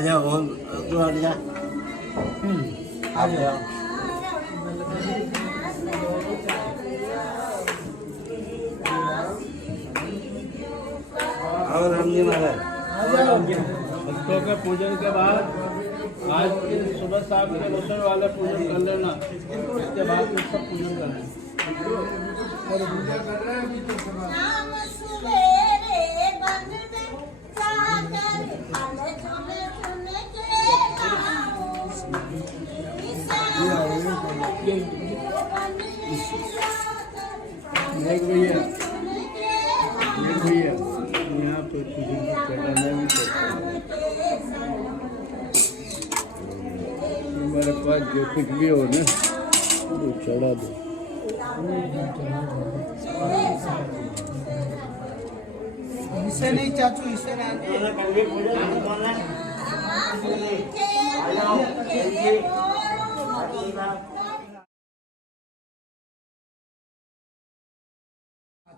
आ जाओ और तू हट जा। आ जाओ और रामजी महाराज भक्तों के पूजन के बाद आज के सुबह शाम के मुसल वाला पूजन कर लेना, उसके बाद फिर सब पूजन करना। भैया यहाँ पे पूजन चढ़ाना भी करता है। हमारे पास जो कुछ भी हो ना वो चढ़ा दो। इसे नहीं चाचू, इसे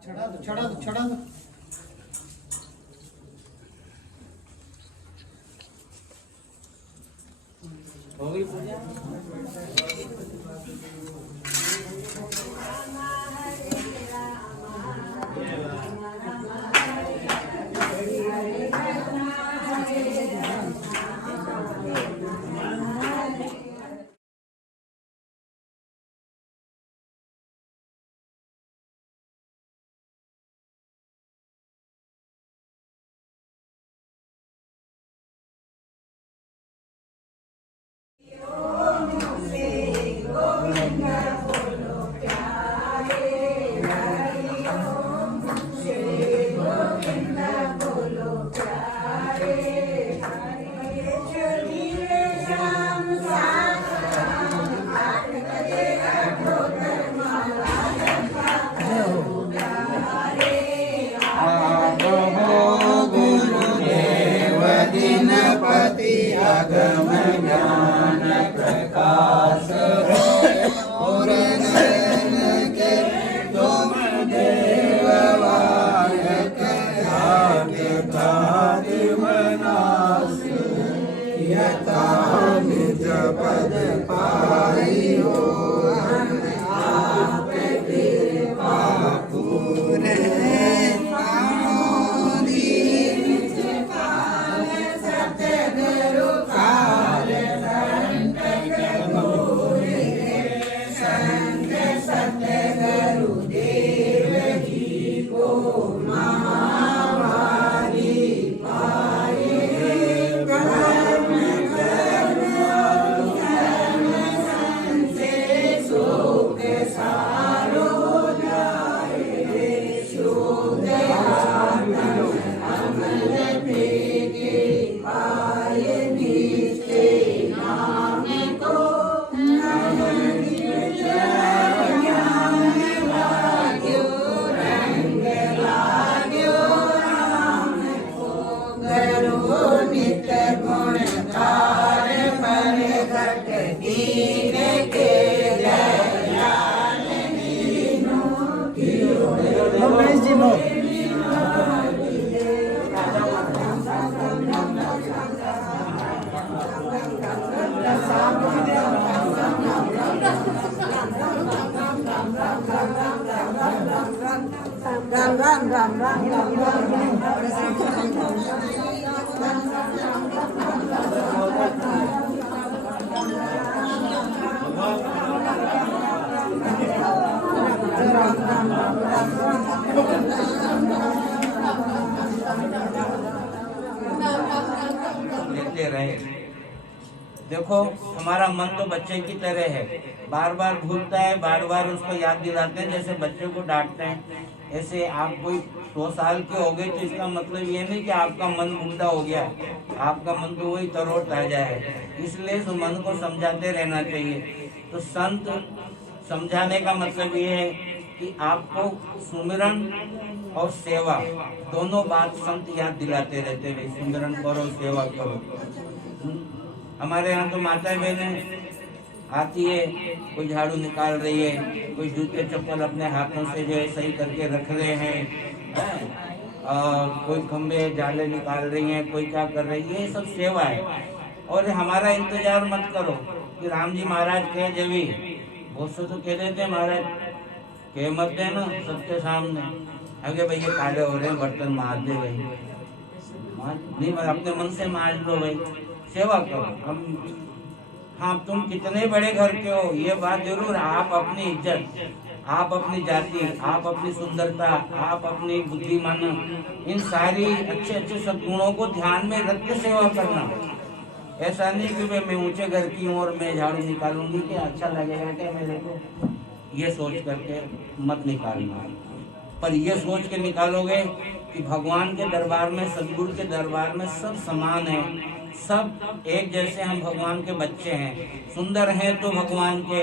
चढ़ा दो, चढ़ा दो, चढ़ा दो। हो गई पूजा। अगम ज्ञान प्रकाश और के तुम देववायक मनास यथा निज पद पाई हो आप कृपा पूरे लेते रहे। देखो हमारा मन तो बच्चे की तरह है, बार बार भूलता है, बार बार उसको याद दिलाते हैं, जैसे बच्चे को डांटते हैं। ऐसे आप कोई 100 साल के हो गए तो इसका मतलब ये नहीं कि आपका मन बूढ़ा हो गया, आपका मन तो वही तरोड़ ताजा है। इसलिए तो मन को समझाते रहना चाहिए। तो संत समझाने का मतलब ये है कि आपको सुमिरन और सेवा दोनों बात संत याद दिलाते रहते हैं। सुमिरन करो, सेवा करो। हमारे यहाँ तो माता बहनें आती है, कोई झाड़ू निकाल रही है, कोई जूते चप्पल अपने हाथों से जो है सही करके रख रहे हैं, और कोई खंबे जाले निकाल रही हैं, कोई क्या कर रही है, ये सब सेवा है। और हमारा इंतजार मत करो कि राम जी महाराज कहे जभी, बहुत से तो कह देते महाराज कह मत देना सबके सामने, अगे भाई ये काले हो रहे हैं बर्तन मार दे भाई, नहीं अपने मन से मार लो भाई, सेवा करो। हम हाँ तुम कितने बड़े घर के हो ये बात जरूर, आप अपनी इज्जत, आप अपनी जाति, आप अपनी सुंदरता, आप अपनी बुद्धिमान, इन सारी अच्छे अच्छे सद्गुणों को ध्यान में रख के सेवा करना। ऐसा नहीं कि मैं ऊंचे घर की हूँ और मैं झाड़ू निकालूंगी कि अच्छा लगेगा क्या मेरे को, ये सोच करके मत निकालना। पर ये सोच के निकालोगे कि भगवान के दरबार में, सदगुरु के दरबार में सब समान है, सब एक जैसे, हम भगवान के बच्चे हैं। सुंदर हैं तो भगवान के,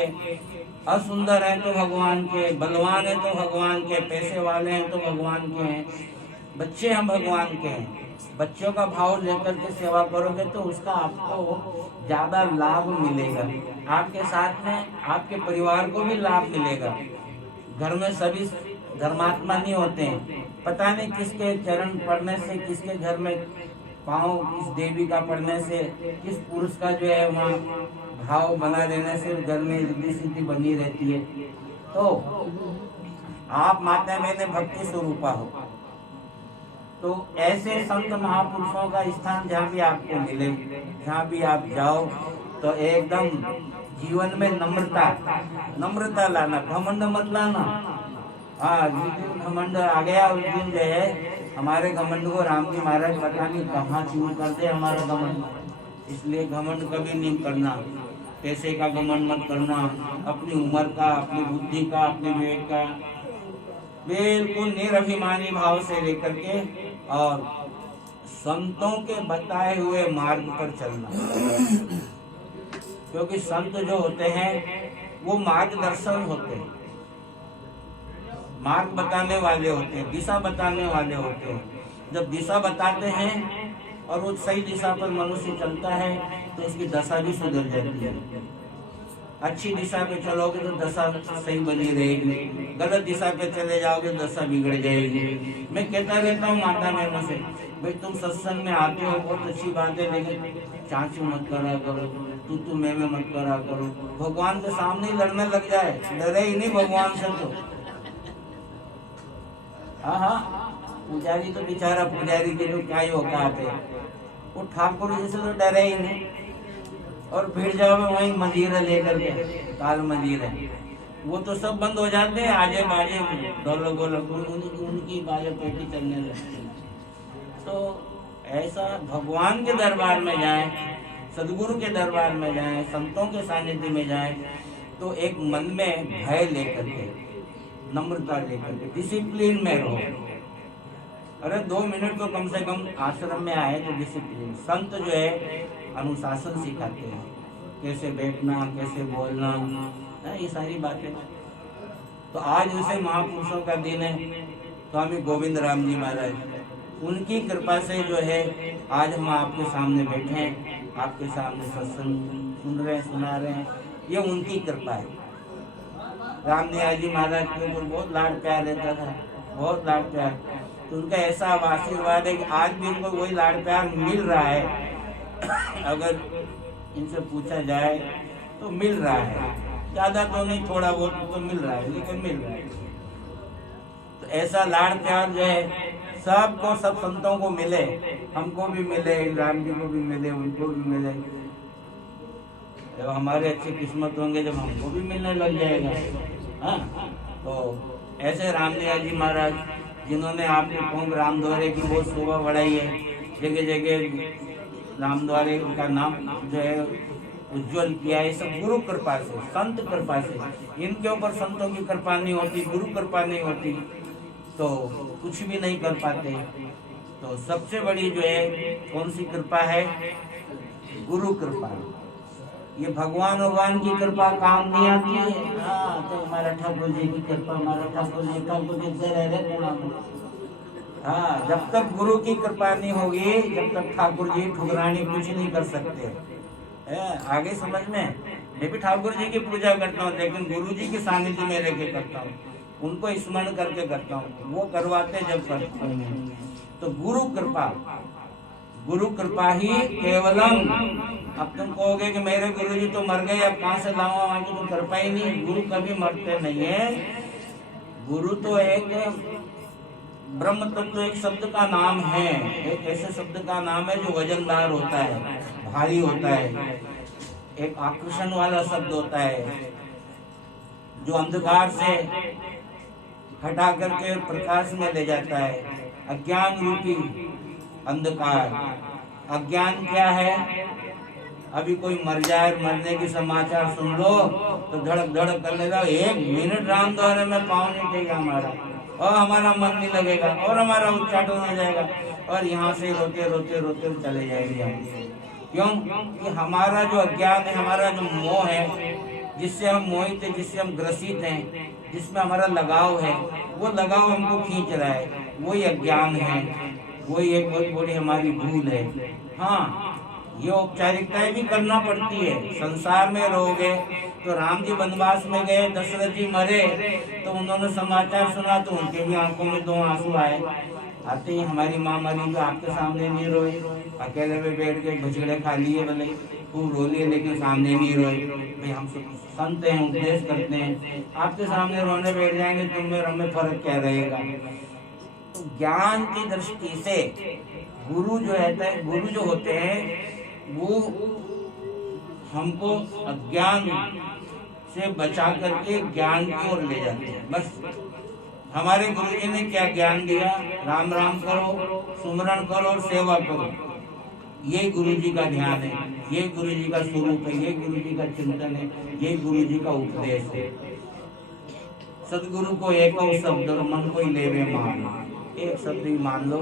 असुंदर हैं तो भगवान के, बलवान हैं तो भगवान के, पैसे वाले हैं तो भगवान के हैं, बच्चे हम भगवान के हैं। बच्चों का भाव लेकर के सेवा करोगे तो उसका आपको ज्यादा लाभ मिलेगा, आपके साथ में आपके परिवार को भी लाभ मिलेगा। घर में सभी धर्मात्मा नहीं होते हैं, पता नहीं किसके चरण पड़ने से, किसके घर में पाँव किस देवी का पड़ने से, किस पुरुष का जो है वहाँ भाव बना देने से घर में रिद्धि सिद्धि बनी रहती है। तो आप माता मैंने भक्ति स्वरूपा हो, तो ऐसे संत महापुरुषों का स्थान जहाँ भी आपको मिले, जहाँ भी आप जाओ, तो एकदम जीवन में नम्रता लाना, घमंड मत लाना। हाँ, जिस दिन घमंड आ गया उस दिन जो है हमारे घमंड को राम जी महाराज पता नहीं कहाँ चूर कर दे हमारा घमंड। इसलिए घमंड कभी नहीं करना, पैसे का घमंड मत करना, अपनी उम्र का, अपनी बुद्धि का, अपने विवेक का, बिल्कुल निरभिमानी भाव से लेकर के और संतों के बताए हुए मार्ग पर चलना। क्योंकि संत जो होते हैं वो मार्गदर्शन होते हैं, मार्ग बताने वाले होते हैं, दिशा बताने वाले होते हैं। जब दिशा बताते हैं और वो सही दिशा पर मनुष्य चलता है तो उसकी दशा भी सुधर जाती है। अच्छी दिशा पे चलोगे तो दशा सही बनी रहेगी, गलत दिशा पे चले जाओगे दशा बिगड़ जाएगी। मैं कहता रहता हूँ माता बहनों से, भाई तुम सत्संग में आते हो बहुत अच्छी बात है, लेकिन चाचू मत करा करो, तू मैं मत करा करो। भगवान के सामने ही लड़ने लग जाए, डरे ही नहीं भगवान से तो। हाँ, पुजारी तो बेचारा, पुजारी के जो क्या ही औकात है, वो ठाकुर जी से तो डरे ही नहीं। और भीड़ जाओ वहीं मंजीरा लेकर के, काल मंजीरा, वो तो सब बंद हो जाते हैं, आजे बाजे ढोलक गोलक उनकी बाजे पेटी चलने लगती है। तो ऐसा भगवान के दरबार में जाएं, सदगुरु के दरबार में जाएं, संतों के सानिध्य में जाएं, तो एक मन में भय लेकर के, नम्रता लेकर के, डिसिप्लिन में रहो। अरे 2 मिनट तो कम से कम आश्रम में आए तो डिसिप्लिन। संत जो है अनुशासन सिखाते हैं, कैसे बैठना, कैसे बोलना, ये सारी बातें। तो आज जैसे महापुरुषों का दिन है, स्वामी गोविंद राम जी महाराज, उनकी कृपा से जो है आज हम आपके सामने बैठे हैं, आपके सामने सत्संग सुन रहे हैं, सुना रहे हैं, ये उनकी कृपा है। रामदयाल जी महाराज के ऊपर बहुत लाड प्यार रहता था, बहुत लाड प्यार, तो उनका ऐसा आशीर्वाद है कि आज भी उनको वही लाड प्यार मिल रहा है। अगर इनसे पूछा जाए तो मिल रहा है, ज्यादा तो नहीं, थोड़ा बहुत तो मिल रहा है, लेकिन मिल रहा है। तो ऐसा लाड़ प्यार जो है सबको, सब संतों को मिले, हमको भी मिले, राम जी को भी मिले, उनको भी मिले। जब हमारे अच्छी किस्मत होंगे, जब हमको भी मिलने लग जाएगा। हाँ, तो ऐसे रामदयाल जी महाराज, जिन्होंने आपके कुंभ राम द्वारे की बहुत शोभा बढ़ाई है, जगह जगह राम द्वारे का नाम जो है उज्जवल किया है, सब गुरु कृपा से, संत कृपा से। इनके ऊपर संतों की कृपा नहीं होती, गुरु कृपा नहीं होती तो कुछ भी नहीं कर पाते। तो सबसे बड़ी जो है कौन सी कृपा है? गुरु कृपा। ये भगवान की कृपा काम नहीं आती है। हाँ, तो हमारा ठाकुर जी की कृपा, हमारा ठाकुर जी से रह रहे। हाँ, जब तक गुरु की कृपा नहीं होगी, जब तक ठाकुर जी ठुकरानी कुछ नहीं कर सकते। आगे समझ में? मैं भी ठाकुर जी की पूजा करता हूँ, लेकिन गुरु जी के सानिध्य में रह के करता हूँ, उनको स्मरण करके करता हूँ। वो करवाते जब करता हूँ। तो गुरु कृपा ही केवलम। अब तुम कहोगे कि मेरे गुरुजी तो मर गए, अब कहां से लाऊंगा, वहां की तो कृपा ही नहीं। गुरु कभी मरते नहीं है। गुरु तो एक ब्रह्म तत्व, एक शब्द का नाम है, एक ऐसे शब्द का नाम है जो वजनदार होता है, भारी होता है, एक आकर्षण वाला शब्द होता है, जो अंधकार से हटा करके प्रकाश में ले जाता है। अज्ञान रूपी अंधकार। अज्ञान क्या है? अभी कोई मर जाए, मरने की समाचार सुन लो तो धड़क धड़क कर लेगा, 1 मिनट राम द्वारे में पाँव नहीं टेगा हमारा, और हमारा मन नहीं लगेगा, और हमारा उच्चाटन हो जाएगा, और यहाँ से रोते रोते रोते चले जाएंगे हम। क्यों? कि हमारा जो अज्ञान है, हमारा जो मोह है, जिससे हम मोहित है, जिससे हम ग्रसित हैं, जिसमें हमारा लगाव है, वो लगाव हमको खींच रहा है, वही अज्ञान है, वही एक बहुत बड़ी हमारी भूल है। हाँ, ये औपचारिकताएं भी करना पड़ती है। संसार में रहोगे तो राम जी वनवास में गए, दशरथ जी मरे, तो उन्होंने समाचार सुना तो उनके भी आंखों में 2 आंसू आए। आते ही हमारी माँ मरी तो आपके सामने नहीं रोई, अकेले में बैठ के भजड़े खा लिए, भले खूब रो लिए, लेकिन सामने नहीं रोई। भाई हम संत हैं, उपदेश करते हैं, आपके सामने रोने बैठ जाएंगे, तुम में हमें फर्क क्या रहेगा? तो ज्ञान की दृष्टि से गुरु जो होते हैं वो हमको अज्ञान से बचा करके ज्ञान की ओर ले जाते हैं। बस हमारे गुरु जी ने क्या ज्ञान दिया? राम राम करो, सुमरण करो, सेवा करो। ये गुरु जी का ध्यान है, ये गुरु जी का स्वरूप है, ये गुरु जी का चिंतन है, ये गुरु जी का उपदेश है। सदगुरु को एक शब्द मन को ही लेवे मान, एक शब्द ही मान लो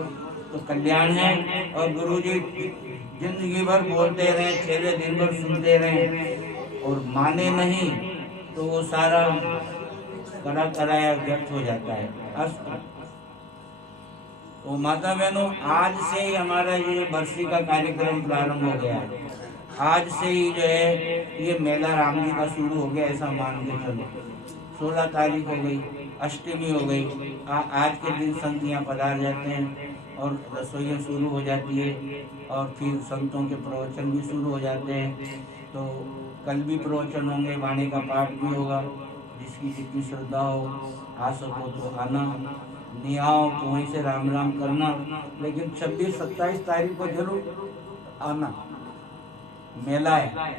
तो कल्याण है। और गुरु जी जिंदगी भर बोलते रहे, चेले दिन भर सुनते रहे और माने नहीं तो वो सारा करा कराया व्यर्थ हो जाता है। तो माता बहनों, आज से ही हमारा ये बरसी का कार्यक्रम प्रारंभ हो गया है। आज से ही जो है ये मेला राम जी का शुरू हो गया, ऐसा मान के चलो। 16 तारीख हो गई, अष्टमी हो गई। आज के दिन संत यहाँ पधार जाते हैं और रसोइयाँ शुरू हो जाती है, और फिर संतों के प्रवचन भी शुरू हो जाते हैं। तो कल भी प्रवचन होंगे, वाणी का पाठ भी होगा। जिसकी जितनी श्रद्धा हो, आ सको तो आना, नहीं आओ तो वहीं से राम राम करना, लेकिन 26-27 तारीख को जरूर आना। मेला है,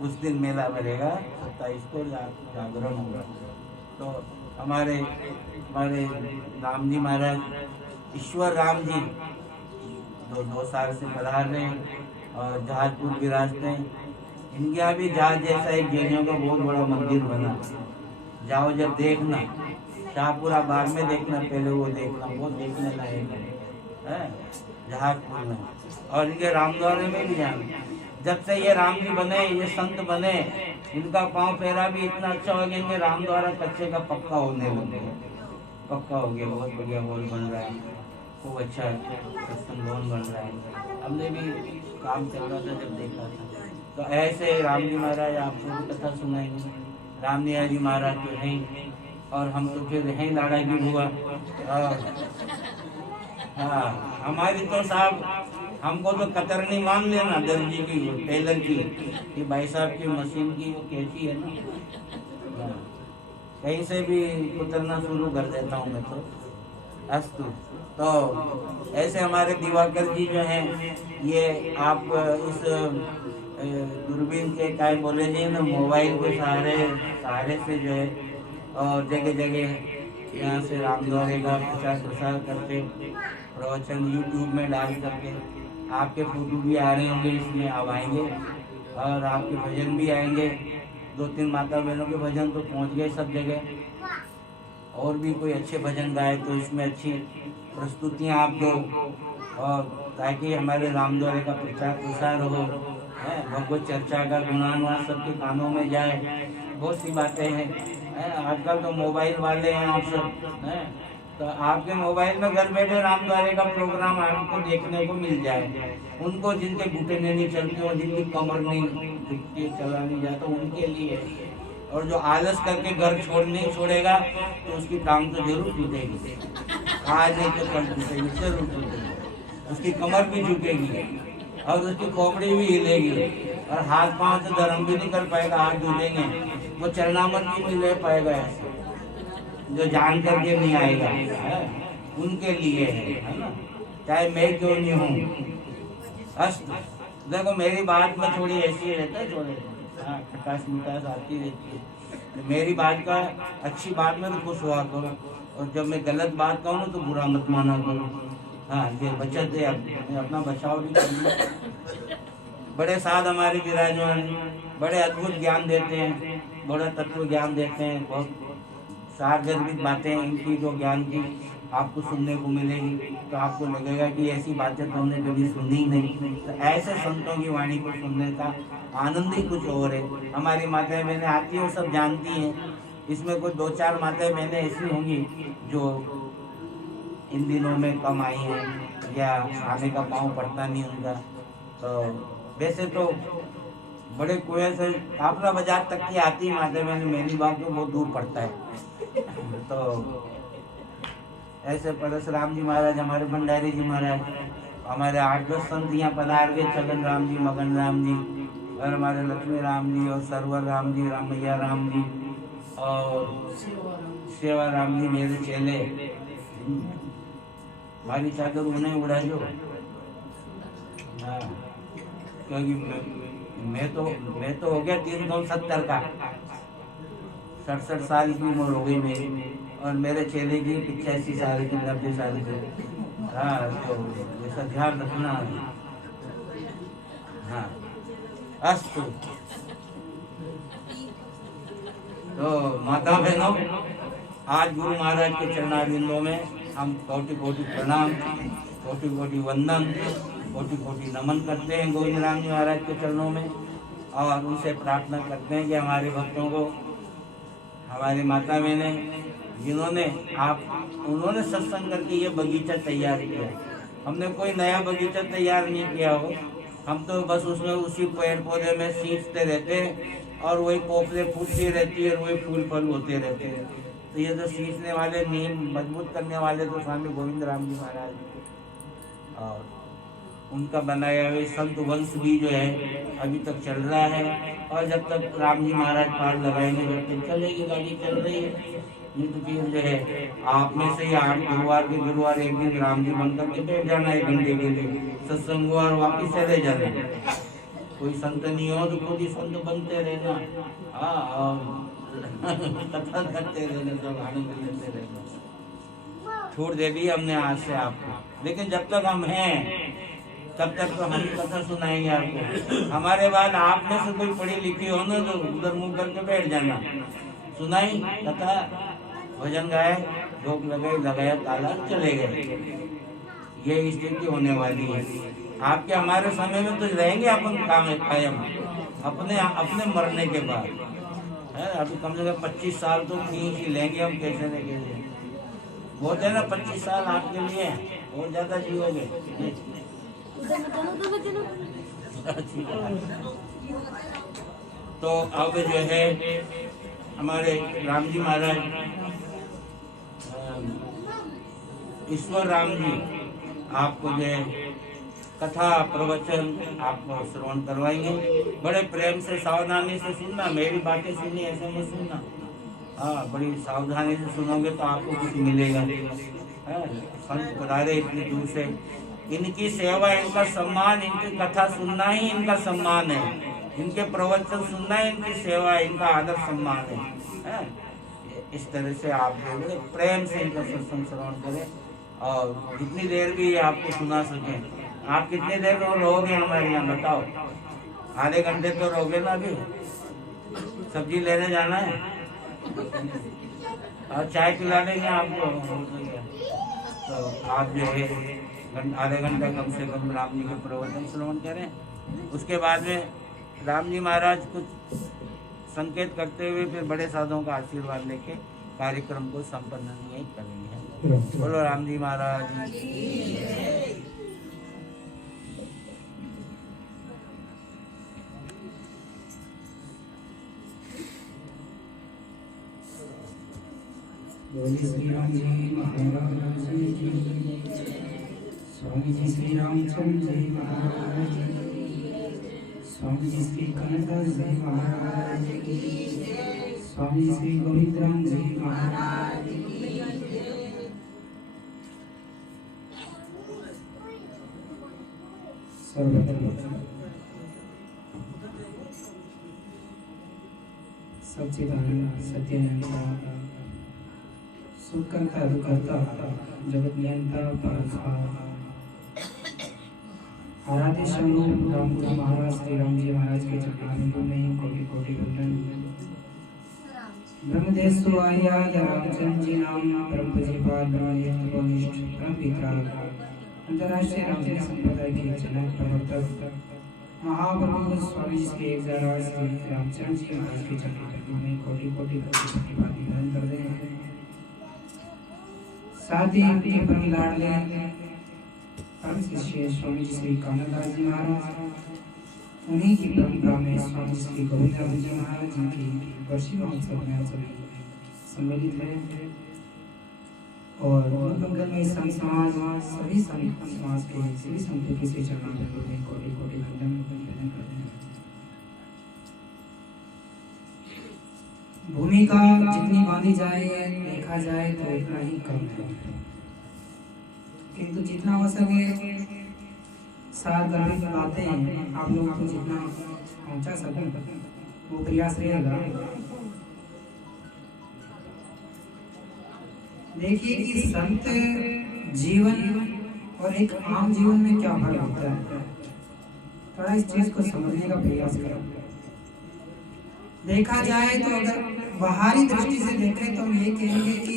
उस दिन मेला भरेगा, 27 को जागरण होगा। तो हमारे राम जी महाराज, ईश्वर राम जी 2 साल से पधार रहे हैं और जहाजपुर विराजते हैं। इनके यहाँ भी जहाज जैसा एक जैनियों का बहुत बड़ा मंदिर बना, जाओ जब देखना, शाहपुरा बाग में देखना, पहले वो देखना, वो देखने लायक है जहाजपुर में। और इनके रामद्वारे में भी जाना। जब से ये राम जी बने, ये संत बने, इनका पांव फेरा भी इतना अच्छा हो गया, इनके रामद्वारा कच्चे का पक्का होने लगे, पक्का हो गया। बहुत बढ़िया हॉल बन रहा है, खूब अच्छा सत्संग भवन बन रहा है। हमने भी काम चल रहा था जब देखा था। तो ऐसे राम जी महाराज आपको भी कथा सुनाएंगे। रामनिया जी महाराज तो हैं, और हम तो फिर हैं लाड़ा की बुआ। हाँ, हमारी तो साहब, हमको तो कतरनी मान लेना दर्जी की, टेलर की, कि भाई साहब की मशीन की वो कैसी है ना, कहीं से भी उतरना शुरू कर देता हूँ मैं तो। अस्तु। तो ऐसे हमारे दिवाकर जी जो हैं, ये आप इस दूरबीन के क्या बोले जी ना, मोबाइल के सहारे से जो है, और जगह जगह यहाँ से रामद्वारे का प्रचार प्रसार करते, प्रवचन यूट्यूब में डाल करके, आपके फोटो भी आ रहे होंगे इसमें, अब आएंगे, और आपके भजन भी आएंगे। 2-3 माता बहनों के भजन तो पहुँच गए सब जगह। और भी कोई अच्छे भजन गाए तो इसमें अच्छी प्रस्तुतियाँ आप दो, और ताकि हमारे रामद्वारे का प्रचार प्रसार हो, भगवत चर्चा का गुणानुवाद सबके कानों में जाए। बहुत सी बातें हैं। आजकल तो मोबाइल वाले हैं आप सब, तो आपके मोबाइल में घर बैठे रामद्वारे का प्रोग्राम आपको देखने को मिल जाए। उनको जिनके घुटने नहीं चलते हो, जिनकी कमर नहीं दिखती, चला नहीं जाता, उनके लिए और जो आलस करके घर नहीं छोड़ेगा तो उसकी टांग तो जरूर टूटेगी, आज नहीं तो कल टूटेगी, जरूर टूटेगी। उसकी कमर भी झुकेगी और उसकी खोपड़ी भी हिलेगी और हाथ पांव से धर्म भी नहीं कर पाएगा, हाथ झूलेंगे, वो चरणामत भी नहीं ले पाएगा। ऐसे जो जान करके नहीं आएगा है, उनके लिए है ना, चाहे मैं क्यों नहीं हूँ। अस्त देखो मेरी बात में थोड़ी ऐसी रहता है, थोड़े खटास मिठास आती रहती है। मेरी बात का अच्छी बात में तो खुश हुआ करो, और जब मैं गलत बात कहूँ तो बुरा मत माना करो। हाँ, ये बचत है, अपना बचाव भी करिए। बड़े साध हमारे विराजमान बड़े अद्भुत ज्ञान देते हैं, बड़ा तत्व ज्ञान देते हैं, बहुत सार्वजनिक बातें इनकी जो ज्ञान की आपको सुनने को मिलेगी तो आपको लगेगा कि ऐसी बातें तो हमने कभी सुनी नहीं। तो ऐसे संतों की वाणी को सुनने का आनंद ही कुछ और है। हमारी माताएं बहनें आती हैं, वो सब जानती हैं। इसमें कोई 2-4 माताएं बहनें ऐसी होंगी जो इन दिनों में कम आई हैं या आने का पाँव पड़ता नहीं उनका। तो वैसे तो बड़े कुएं से आपका बाजार तक की आती माता बहनें, मेरी बात तो बहुत दूर पड़ता है। तो ऐसे परशुराम जी महाराज, हमारे भंडारी जी महाराज, हमारे 8-10 संत यहाँ पधार गए, छगन राम जी, मगन राम जी, और हमारे लक्ष्मी राम जी और सरवर राम जी, रामैया राम जी और सेवा राम जी, मेरे चेले। हमारी चादर उन्हें उड़ा जो। हाँ, क्योंकि मैं तो हो गया 370 का, 67 साल की उम्र हो गई मेरी, और मेरे चेले की 85 साल की, 90 साल की। हाँ, तो ऐसा ध्यान रखना। हाँ, अस्तु। तो माता बहनों, आज गुरु महाराज के चरणारविंदों में हम कोटि-कोटि प्रणाम, कोटि-कोटि वंदन, कोटि-कोटि नमन करते हैं गोविंद राम जी महाराज के चरणों में, और उनसे प्रार्थना करते हैं कि हमारे भक्तों को, हमारी माता बहने उन्होंने सत्संग करके ये बगीचा तैयार किया। हमने कोई नया बगीचा तैयार नहीं किया हो, हम तो बस उसमें उसी पेड़ पौधे में सींचते रहते हैं और वही पोपले फूटती रहती है और वही फूल फल होते रहते हैं। तो ये जो सींचने वाले, नींव मजबूत करने वाले तो स्वामी गोविंद राम जी महाराज, और उनका बनाया हुआ संत वंश भी जो है अभी तक चल रहा है। और जब तक राम जी महाराज पार लगाएंगे जब तक चलेगी, गाड़ी चल रही है। नहीं तो फिर जो है आप में से ही 8 गुरुवार के गुरुवार एक दिन राम जी बनकर के बैठ जाना है घंटे के लिए सत्संग, और वापिस चले जाना। कोई संत नहीं हो तो खुद ही संत बनते रहना। हाँ, और कथा करते रहना, सब आनंद लेते रहना। छूट दे दी हमने आज से आपको, लेकिन जब तक हम हैं तब तक तो हम कथा सुनाएंगे आपको। हमारे बाद आप में से कोई पढ़ी लिखी हो ना तो उधर मुंह करके बैठ जाना, सुनाई कथा, भजन गाए, भोग लगाया ताला, चले गए। ये स्थिति होने वाली है। आपके हमारे समय में तो रहेंगे अपन कायम, अपने मरने के बाद है। अभी कम से कम 25 साल तो खींच ही लेंगे हम, कैसे न कैसे। बहुत है ना 25 साल आपके लिए, और ज्यादा जीवोगे। तो अब जो है हमारे राम जी महाराज, ईश्वर राम जी आपको जो कथा प्रवचन आपको श्रवण करवाएंगे। बड़े प्रेम से सावधानी से सुनना, मेरी बातें सुननी ऐसे मत सुनना। हाँ, बड़ी सावधानी से सुनोगे तो आपको कुछ मिलेगा। संत पधारे इतनी दूर से, इनकी सेवा, इनका सम्मान, इनकी कथा सुनना ही इनका सम्मान है, इनके प्रवचन सुनना ही इनकी सेवा, इनका आदर सम्मान है। इस तरह से आप जो प्रेम से इनका सत्संग श्रवण करें, और जितनी देर भी आपको सुना सकें। आप कितनी देर रहोगे हमारे यहाँ बताओ? आधे घंटे तो रहोगे ना? अभी सब्जी लेने जाना है और चाय पिला देंगे आपको, तो आप जो है आधे घंटा कम से कम राम जी के प्रवचन श्रवण करें। उसके बाद में राम जी महाराज कुछ संकेत करते हुए फिर बड़े साधुओं का आशीर्वाद लेके कार्यक्रम को संपन्न करेंगे। बोलो राम जी महाराज। बोले श्री राम जी महाराज की। स्वामी जी श्री रामचंद्र जी महाराज की। स्वामी जी श्री कनकदास जी महाराज की। स्वामी जी श्री गोविंदराम जी महाराज की। सच्चिदानंद सत्यनिरंतर सुख करता दुखहर्ता जगत नियंता परखार आराध्य स्वरूप रामपुर महाराज श्री राम जी महाराज के चरणारविंदों में कोटि कोटि वंदन। ब्रह्मदेव आर्या रामचंद्र जी नाम परम पूज्यपाद ब्रह्मनिष्ठ परम पिता अंतर्राष्ट्रीय रामचंद्र संप्रदाय के जनक प्रवर्तक महाप्रभु स्वामी जी के एकराज श्री रामचंद्र जी महाराज के चरणारविंदों में कोटि कोटि वंदन करते हैं। साथ ही उनके परम लाडले परम शिष्य स्वामी जी श्री कनकदास जी महाराज, उन्हीं की परंपरा में स्वामी श्री गोविंदराम जी महाराज जी की वर्षी महोत्सव में सभी सम्मिलित हैं और मंगल में संत समाज सभी संत समाज के सभी संतों के चरणारविंदों में कोटि कोटि वंदन करते हैं। भूमिका जितनी बांधी जाए देखा जाए तो उतना ही कम है, किंतु जितना हो सके साथ गर्भित बातें आप लोगों को जितना पहुंचा सके वो प्रयास रहेगा। देखिए कि संत जीवन और एक आम जीवन में क्या फर्क होता है, थोड़ा इस चीज को समझने का प्रयास करो। देखा जाए तो अगर बाहरी दृष्टि से देखें तो हम ये कहेंगे कि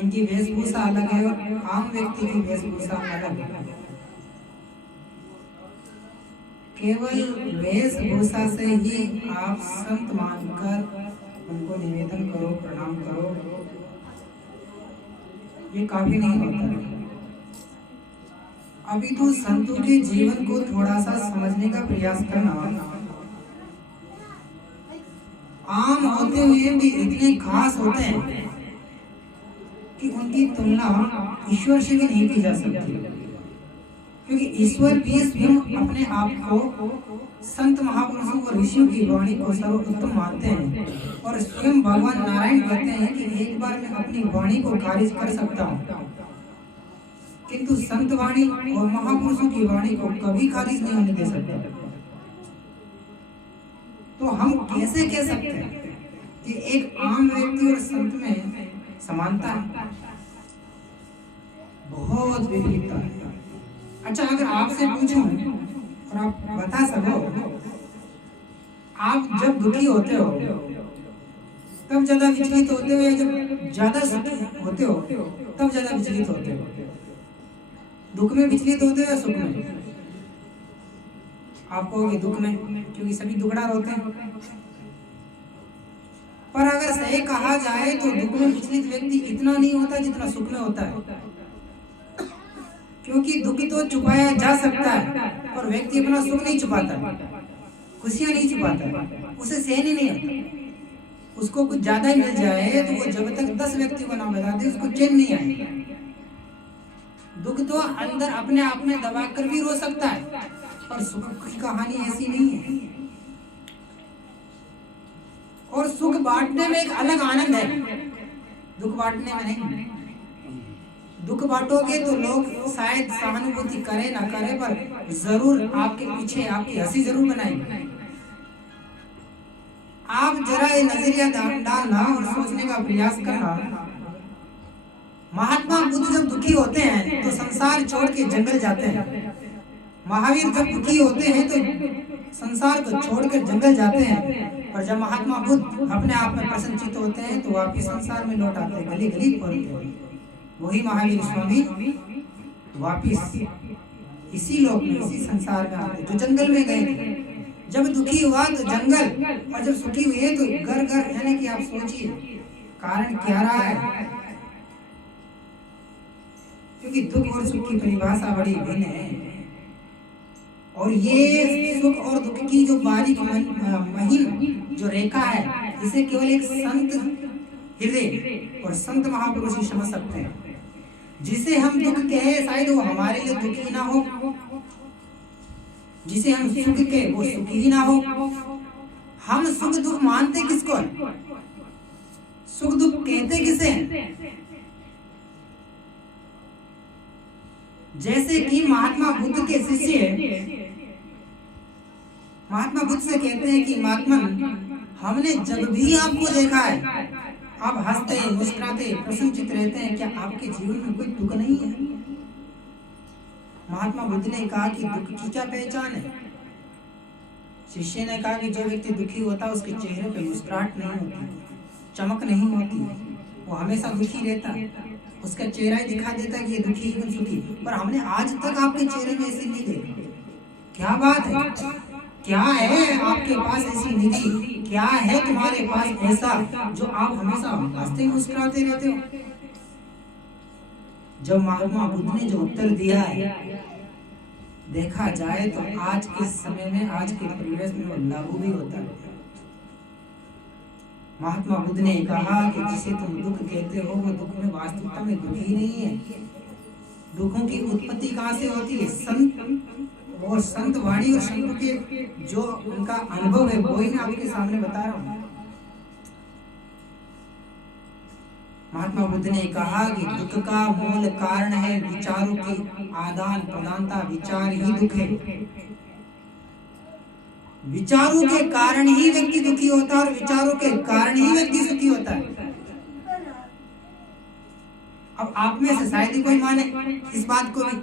इनकी वेशभूषा अलग है और आम व्यक्ति की वेशभूषा अलग है। केवल वेशभूषा से ही आप संत मानकर उनको निवेदन करो, प्रणाम करो, ये काफी नहीं होता है। अभी तो संतों के जीवन को थोड़ा सा समझने का प्रयास करना। आम होते हुए भी इतने खास होते हैं कि उनकी तुलना ईश्वर से भी नहीं की जा सकती, क्योंकि ईश्वर भी स्वयं अपने आप को संत महापुरुषों और ऋषियों की वाणी को सर्वोत्तम मानते हैं और स्वयं भगवान नारायण कहते हैं कि एक बार मैं अपनी वाणी को खारिज कर सकता हूँ, किंतु संत वाणी और महापुरुषों की वाणी को कभी खारिज नहीं होने दे सकता। तो हम कैसे कह सकते हैं कि एक आम व्यक्ति और संत में समानता है? बहुत विपरीतता है। अच्छा, अगर आपसे पूछूं और आप बता सको, आप जब दुखी होते हो तब ज्यादा विचलित होते हो या जब ज्यादा सुखी होते हो तब ज्यादा विचलित होते हो? दुख में विचलित होते हो या सुख में? आप कहोगे दुख में, क्योंकि सभी दुखड़ा होते हैं। पर अगर सही कहा जाए तो दुख में विचलित व्यक्ति इतना नहीं होता जितना सुख में होता है, क्योंकि दुख तो छुपाया जा सकता है और व्यक्ति अपना सुख नहीं छुपाता, खुशियां नहीं छुपाता, उसे सहन ही नहीं होता। उसको कुछ ज्यादा ही मिल जाए तो वो जब तक 10 व्यक्ति को ना बता दे उसको चैन नहीं आएगा। दुख तो अंदर अपने आप में दबा कर भी रो सकता है, पर सुख की कहानी ऐसी नहीं है। और सुख बांटने में एक अलग आनंद है, दुख बांटने में नहीं। दुख बांटोगे तो लोग शायद सहानुभूति करे ना करे, पर जरूर आपके पीछे आपकी हंसी जरूर बनाएंगे। आप जरा ये नजरिया डालना और सोचने का प्रयास करना। महात्मा बुद्ध जब दुखी होते हैं तो संसार छोड़ के जंगल जाते हैं। महावीर जब दुखी होते हैं तो संसार को छोड़कर जंगल जाते हैं, और जब महात्मा बुद्ध अपने आप में प्रसन्नचित होते हैं तो वापिस संसार में लौट आते हैं, गली गली खोलते हैं। वही महावीर स्वामी वापिस इसी लोक में, इसी संसार में आते जो जंगल में गए थे। जब दुखी हुआ तो जंगल, और जब सुखी हुए तो घर घर। यानी कि आप सोचिए कारण क्या रहा है, क्योंकि दुख और सुख की परिभाषा बड़ी भिन्न है। और ये सुख और दुख की जो बारीक महीन जो रेखा है, इसे केवल एक संत हृदय और संत महापुरुष ही समझ सकते हैं। जिसे हम दुख कहे शायद वो हमारे लिए दुखी ना हो, जिसे हम सुख कहे वो सुखी ही ना हो। हम सुख दुख मानते किसको है? सुख दुख कहते किसे हैं? जैसे कि महात्मा बुद्ध के शिष्य महात्मा बुद्ध से कहते हैं कि महात्मन, हमने जब भी आपको देखा है आप हंसते मुस्कुराते प्रसन्नचित रहते हैं, क्या आपके जीवन में कोई दुख नहीं है? महात्मा बुद्ध ने कहा कि दुख की क्या पहचान है? शिष्य ने कहा कि जो व्यक्ति दुखी होता है उसके चेहरे पे मुस्कुराहट नहीं होती, चमक नहीं होती, वो हमेशा दुखी रहता है, उसका चेहरा ही दिखा देता है कि ये दुखी है सुखी। पर हमने आज तक आपके चेहरे में ऐसी नहीं देखी। क्या बात है? क्या है आपके पास ऐसी निधि? क्या है तुम्हारे पास ऐसा जो आप हमेशा हंसते मुस्कुराते रहते हो? जब महात्मा बुद्ध ने जो उत्तर दिया है, देखा जाए तो आज के समय में, आज के परिवेश में वो लागू भी होता है। महात्मा बुद्ध ने कहा कि जिसे तुम दुख कहते हो वो दुख में वास्तविकता में दुखी नहीं है। दुखों की उत्पत्ति कहाँ से होती है? संत और संत वाणी और संत के जो उनका अनुभव है वो ही मैं आपके सामने बता रहा हूँ। महात्मा बुद्ध ने कहा कि दुख का मूल कारण है विचारों की आदान प्रदानता। विचार ही दुख है। विचारों के कारण ही व्यक्ति दुखी होता है और विचारों के कारण ही व्यक्ति सुखी होता है। अब आप में से शायद ही कोई माने इस बात को भी।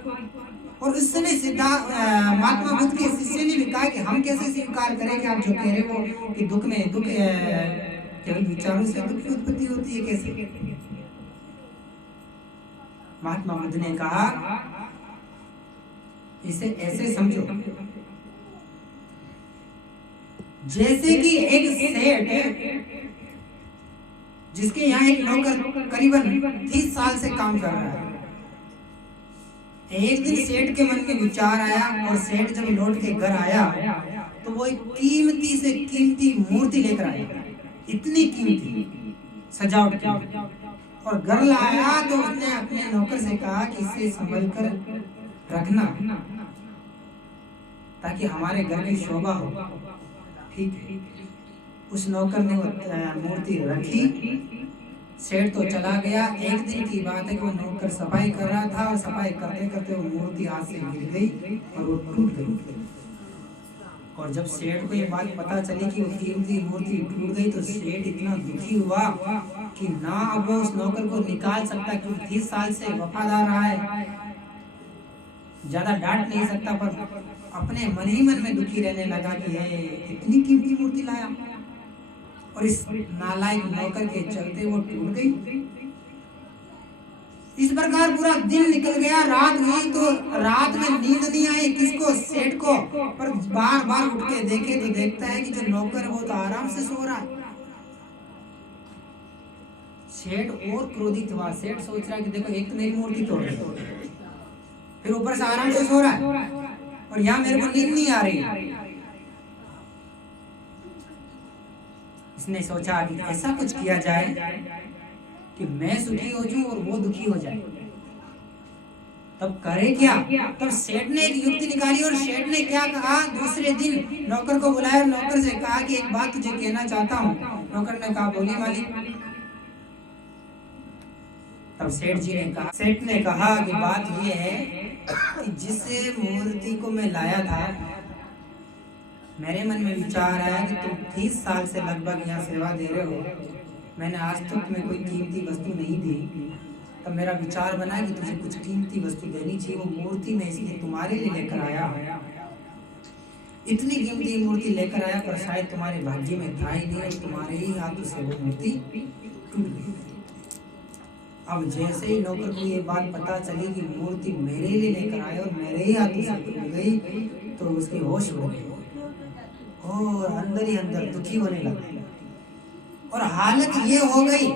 और उस समय महात्मा बुद्ध के शिष्य ने भी कहा कि हम कैसे स्वीकार करें कि आप जो कह रहे हो कि दुख में दुख केवल विचारों से दुख की उत्पत्ति होती है, कैसे? महात्मा बुद्ध ने कहा इसे ऐसे समझो जैसे कि एक सेठ जिसके यहाँ एक नौकर करीबन 30 साल से काम कर रहा है। एक दिन सेठ के मन में विचार आया और सेठ जब लौट के घर आया तो वो एक कीमती से कीमती मूर्ति लेकर आया, इतनी कीमती सजावट की, और घर लाया तो उसने अपने नौकर से कहा कि इसे संभल कर रखना ताकि हमारे घर की शोभा हो। ठीक है। उस नौकर ने वो मूर्ति रखी। सेठ तो चला गया। एक दिन की बात है कि वो नौकर सफाई कर रहा था और सफाई करते करते वो मूर्ति हाथ से गिर गई और वो टूट गई। और जब सेठ को ये बात पता चली कि वो कीमती मूर्ति टूट गई तो सेठ इतना दुखी हुआ कि ना अब वो उस नौकर को निकाल सकता, क्योंकि 30 साल से वफादार रहा है, ज्यादा डांट नहीं सकता, पर अपने मन ही मन में दुखी रहने लगा कि ये इतनी कीमती मूर्ति लाया और इस नालायक नौकर के चलते वो टूट गई। इस प्रकार पूरा दिन निकल गया, रात हुई तो रात में नींद नहीं आई किसको? सेठ को। पर बार बार उठ के देखे तो देखता है कि जो नौकर है वो तो आराम से सो रहा है। सेठ और क्रोधित हुआ। सेठ सोच रहा है कि देखो एक तो मेरी मूर्ति तोड़ रही है, फिर ऊपर से आराम से सो रहा है और यहाँ मेरे को नींद नहीं आ रही। इसने सोचा कि ऐसा कुछ किया जाए कि मैं सुखी हो जाऊं और वो दुखी हो जाए। तब करे क्या? तब सेठ ने एक युक्ति निकाली और सेठ ने क्या कहा, दूसरे दिन नौकर को बुलाया, नौकर से कहा कि एक बात तुझे कहना चाहता हूँ। नौकर ने कहा बोलिए मालिक। तब सेठ ने कहा कि बात ये है कि जिस मूर्ति को मैं लाया था मेरे मन में विचार आया कि तुम 30 साल से लगभग यहाँ सेवा दे रहे हो, मैंने आज तक तुम्हें कोई कीमती वस्तु नहीं दी। तब मेरा विचार बना कि तुझे कुछ कीमती वस्तु देनी चाहिए। वो मूर्ति मैं इसलिए तुम्हारे लिए लेकर आया, इतनी कीमती मूर्ति लेकर आया, पर शायद तुम्हारे भाग्य में था ही नहीं और तुम्हारे ही हाथों से वो मूर्ति टूट गई। अब जैसे ही नौकर को ये बात पता चली कि मूर्ति मेरे लिए लेकर आए और मेरे ही हाथों से टूट गई तो उसके होश उड़ गए और अंदर ही अंदर दुखी होने लगा और हालत ये हो गई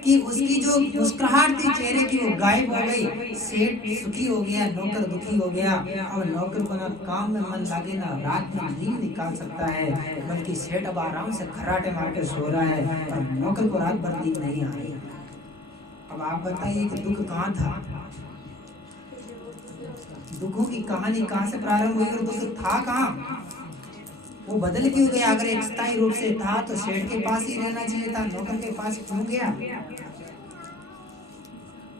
कि उसकी जो मुस्कुराहट थी चेहरे की वो गायब हो गई। सेठ सुखी हो गया, नौकर दुखी हो गया। अब नौकर को ना काम में मन लगे, ना रात में नींद निकाल सकता है, बल्कि सेठ अब आराम से खर्राटे मार के सो रहा है और नौकर को रात भर नींद नहीं आ रही। अब आप बताइए कि दुख कहाँ था? दुखों की कहानी कहाँ से प्रारंभ हुई और दुख था कहाँ? वो बदल क्यों गया? अगर एक स्थायी रूप से था तो सेठ के पास ही रहना चाहिए था, नौकर के पास क्यों गया?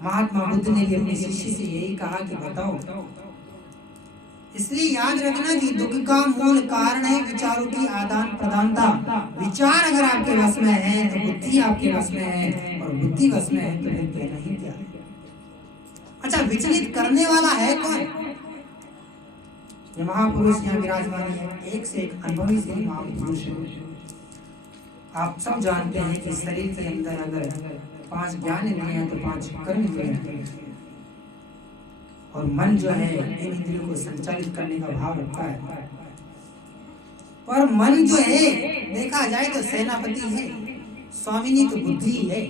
महात्मा बुद्ध ने भी अपने शिष्य से यही कहा कि बताओ। इसलिए याद रखना कि दुख का मूल कारण है विचारों की आदान प्रदानता। विचार अगर आपके वश में है तो बुद्धि आपके वश में है, और बुद्धि वश में है तो फिर कहना ही क्या। अच्छा, विचलित करने वाला है कौन? ये महापुरुष यहाँ विराजमान है, एक से एक अनुभवी से महापुरुष है। आप सब जानते हैं कि शरीर के अंदर अगर 5 ज्ञान इंद्रियां हैं तो 5 कर्म इंद्रियां हैं, और मन जो है इन इंद्रियों को संचालित करने का भाव रखता है। पर मन जो है देखा जाए तो सेनापति है, स्वामिनी तो बुद्धि है।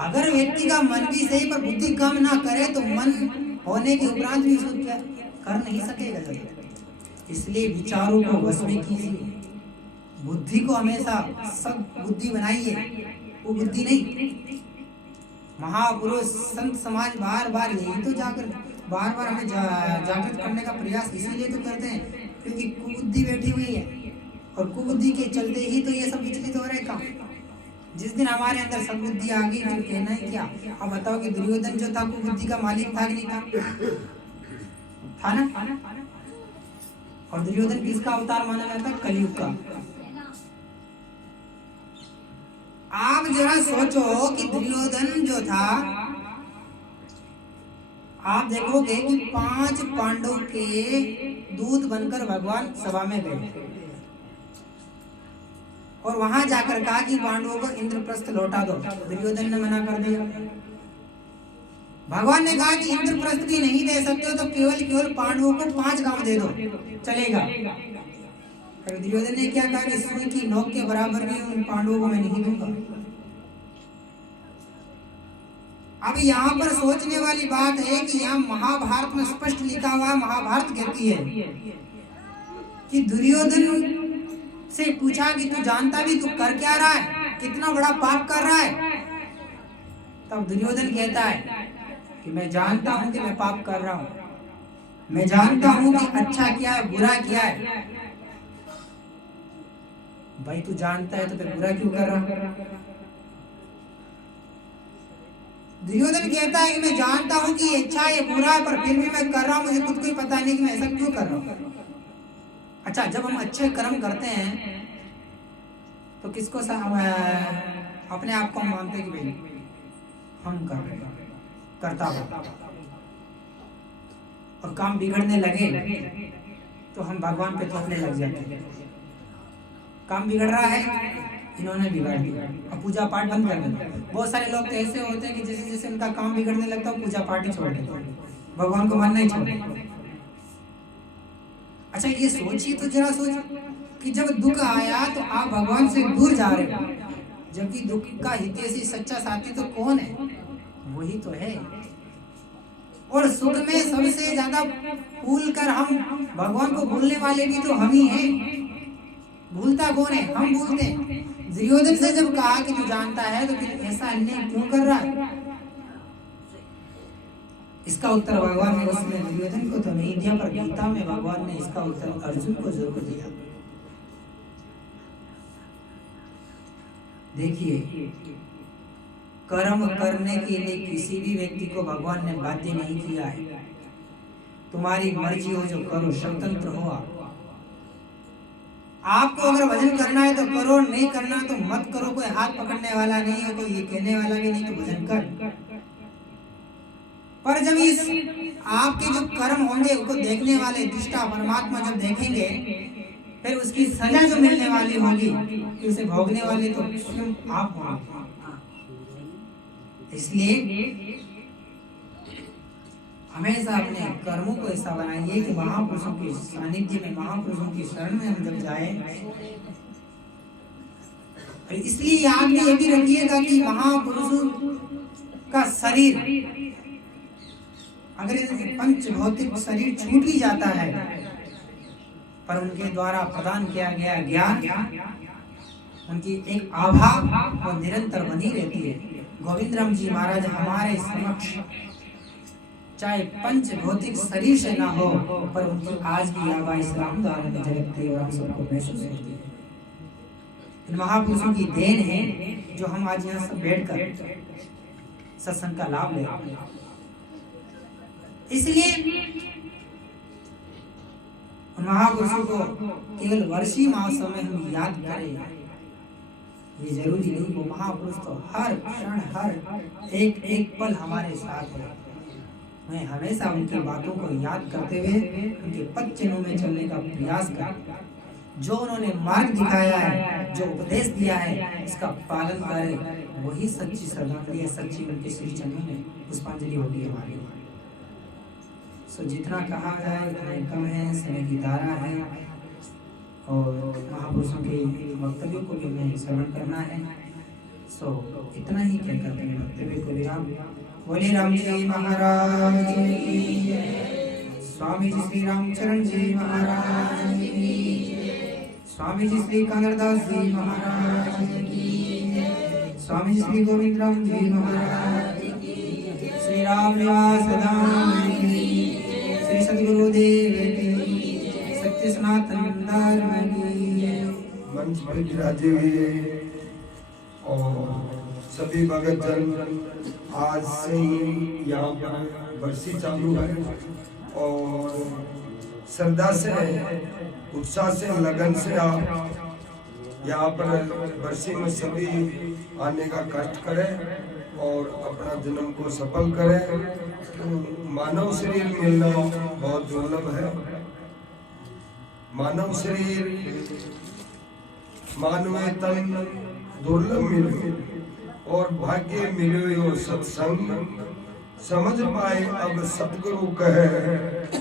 अगर व्यक्ति का मन भी सही पर बुद्धि काम ना करे तो मन होने के उपरांत भी उसको क्या कर नहीं सकेगा जब। इसलिए विचारों को वश में कीजिए, बुद्धि को हमेशा सब बुद्धि बनाइए, वो बुद्धि नहीं। महापुरुष संत समाज बार बार यही तो बार बार हमें जागृत करने का प्रयास इसीलिए तो करते हैं क्योंकि कुबुद्धि बैठी हुई है, और कुबुद्धि के चलते ही तो ये सब विचलित हो रहे काम। जिस दिन हमारे अंदर सद्बुद्धि आ गई फिर कहना ही क्या। अब बताओ कि दुर्योधन जो था कुबुद्धि का मालिक था कि नहीं था ना? और दुर्योधन किसका अवतार माना जाता है? कलयुग का। आप जरा सोचो कि दुर्योधन जो था, आप देखोगे कि 5 पांडवों के दूत बनकर भगवान सभा में बैठे और वहां जाकर कहा कि पांडवों को इंद्रप्रस्थ लौटा दो। दुर्योधन ने मना कर दिया। भगवान ने कहा कि इंद्रप्रस्थ भी नहीं दे सकते हो तो केवल पांडवों को 5 गांव दे दो, चलेगा। दुर्योधन ने क्या कहा कि सुई की नोक के बराबर भी उन पांडवों को मैं नहीं दूंगा। अब यहाँ पर सोचने वाली बात है कि यहाँ महाभारत में स्पष्ट लिखा हुआ, महाभारत कहती है कि दुर्योधन से पूछा कि तू जानता भी तू कर क्या रहा है, कितना बड़ा पाप कर रहा है? तब दुर्योधन कहता है कि मैं जानता हूं कि मैं पाप कर रहा हूं, मैं जानता हूं कि अच्छा क्या है बुरा क्या है। भाई तू जानता है तो फिर बुरा क्यों कर रहा? दुर्योधन कहता है कि मैं जानता हूं कि अच्छा है बुरा है पर फिर भी मैं कर रहा हूं, मुझे खुद को ही पता नहीं कि मैं ऐसा क्यों कर रहा हूं। अच्छा, जब हम अच्छे कर्म करते हैं तो किसको अपने आप को हम मानते हैं कि भाई हम करता हूं, और काम बिगड़ने लगे तो हम भगवान पे थोपने लग जाते हैं। काम बिगड़ रहा है, इन्होंने बिगाड़ दिया, अब पूजा पाठ बंद कर देते। बहुत सारे लोग तो ऐसे होते हैं कि जैसे जैसे उनका काम बिगड़ने लगता है पूजा पाठ ही छोड़ देते, भगवान को मानना ही छोड़ देते। अच्छा, ये सोचिए तो जरा सोच कि जब दुख आया तो आप भगवान से दूर जा रहे हो, जबकि दुख का हितैषी सच्चा साथी तो कौन है? वही तो है। और सुख में सबसे ज्यादा भूल कर हम भगवान को भूलने वाले भी तो हम ही हैं। भूलता कौन है? हम भूलते हैं। दुर्योधन से जब कहा कि तू जानता है तो फिर ऐसा अन्याय क्यों कर रहा है? इसका उत्तर भगवान ने उसमें दुर्योधन को तो नहीं दिया, पर गीता में भगवान ने इसका उत्तर अर्जुन को जरूर दिया। देखिए, कर्म करने के लिए किसी भी व्यक्ति को भगवान ने बाध्य नहीं किया है। तुम्हारी मर्जी हो जो करो, स्वतंत्र हो आप। आपको अगर भजन करना है तो करो, नहीं करना तो मत करो। कोई हाथ पकड़ने वाला नहीं है, कोई ये कहने वाला भी नहीं तो भजन कर। पर जब इस आपके जो कर्म होंगे उसको देखने वाले दृष्टा परमात्मा जब देखेंगे, फिर उसकी सजा जो मिलने वाली होगी उसे भोगने वाले तो स्वयं आप होंगे। इसलिए हमेशा अपने कर्मों को ऐसा बनाइए कि महापुरुषों के सानिध्य में, महापुरुषों की शरण में हम जब जाए और इसलिए याद में ये भी रखिएगा कि महापुरुषों का शरीर, अगर पंच भौतिक शरीर छूट भी जाता है, पर उनके द्वारा प्रदान किया गया ज्ञान, उनकी एक आभा वो निरंतर बनी रहती है। गोविंद राम जी महाराज हमारे समक्ष चाहे पंच भौतिक शरीर से ना हो, पर उनकी आज भी आभा इस्लाम द्वारा में झलकती है और हम सबको महसूस होती है। इन महापुरुषों की देन है जो हम आज यहाँ सब बैठकर सत्संग का लाभ ले रहे हैं। इसलिए उन महापुरुषों को केवल वर्षीय महोत्सव में हम याद करें ये जरूरी नहीं। वो महापुरुष तो हर क्षण हर एक पल हमारे साथ है। मैं हमेशा उनकी बातों को याद करते हुए उनके पद चिन्हों में चलने का प्रयास कर, जो उन्होंने मार्ग दिखाया है, जो उपदेश दिया है, इसका पालन करें। वही सच्ची श्रद्धांजलि है, सच्ची उनके श्री चरणों में पुष्पांजलि होगी हमारी। सो जितना कहा जाए उतना कम है, समय की धारा है और महापुरुषों के वक्तव्यों को भी हमें श्रवण करना है। सो इतना ही कहकर अपने वक्तव्य को विराम। बोले राम जी महाराज की, स्वामी जी श्री रामचरण जी महाराज की, स्वामी जी श्री कानरदास जी महाराज की, स्वामी जी श्री गोविंद राम जी महाराज की, श्री राम निवास धाम की, श्री सद्गुरुदेव की, सत्य सनातन धर्म की। मंच पर विराजे हुए और सभी भगत जन, आज से ही यहाँ पर बरसी चालू है और श्रद्धा से, उत्साह से, लगन से आप यहाँ पर बरसी में सभी आने का कष्ट करें और अपना जन्म को सफल करें। मानव शरीर मिलना बहुत दुर्लभ है। मानव शरीर, मानव तन दुर्लभ मिले और भाग्य मिले हो सत्संग। समझ पाए अब सतगुरु कहे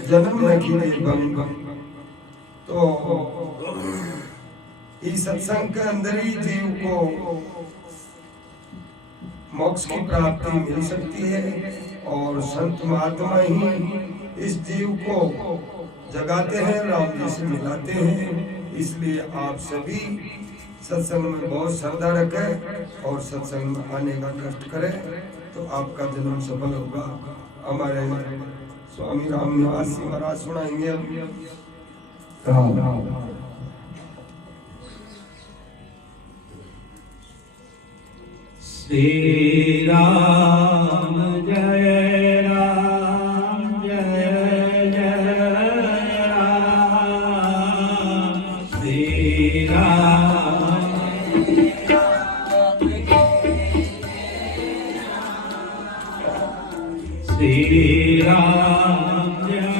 जन्म न कीजिए भंग। तो इस सत्संग के अंदर ही जीव को मोक्ष की प्राप्ति मिल सकती है और संत महात्मा ही इस जीव को जगाते हैं, राम जी से मिलाते हैं। इसलिए आप सभी सत्संग में बहुत श्रद्धा रखें और सत्संग में आने का कष्ट करें, तो आपका जन्म सफल होगा। हमारे स्वामी राम निवासी महाराज सुनाएंगे अब। श्री राम जय राम जय जय राम, श्री राम श्री राम जय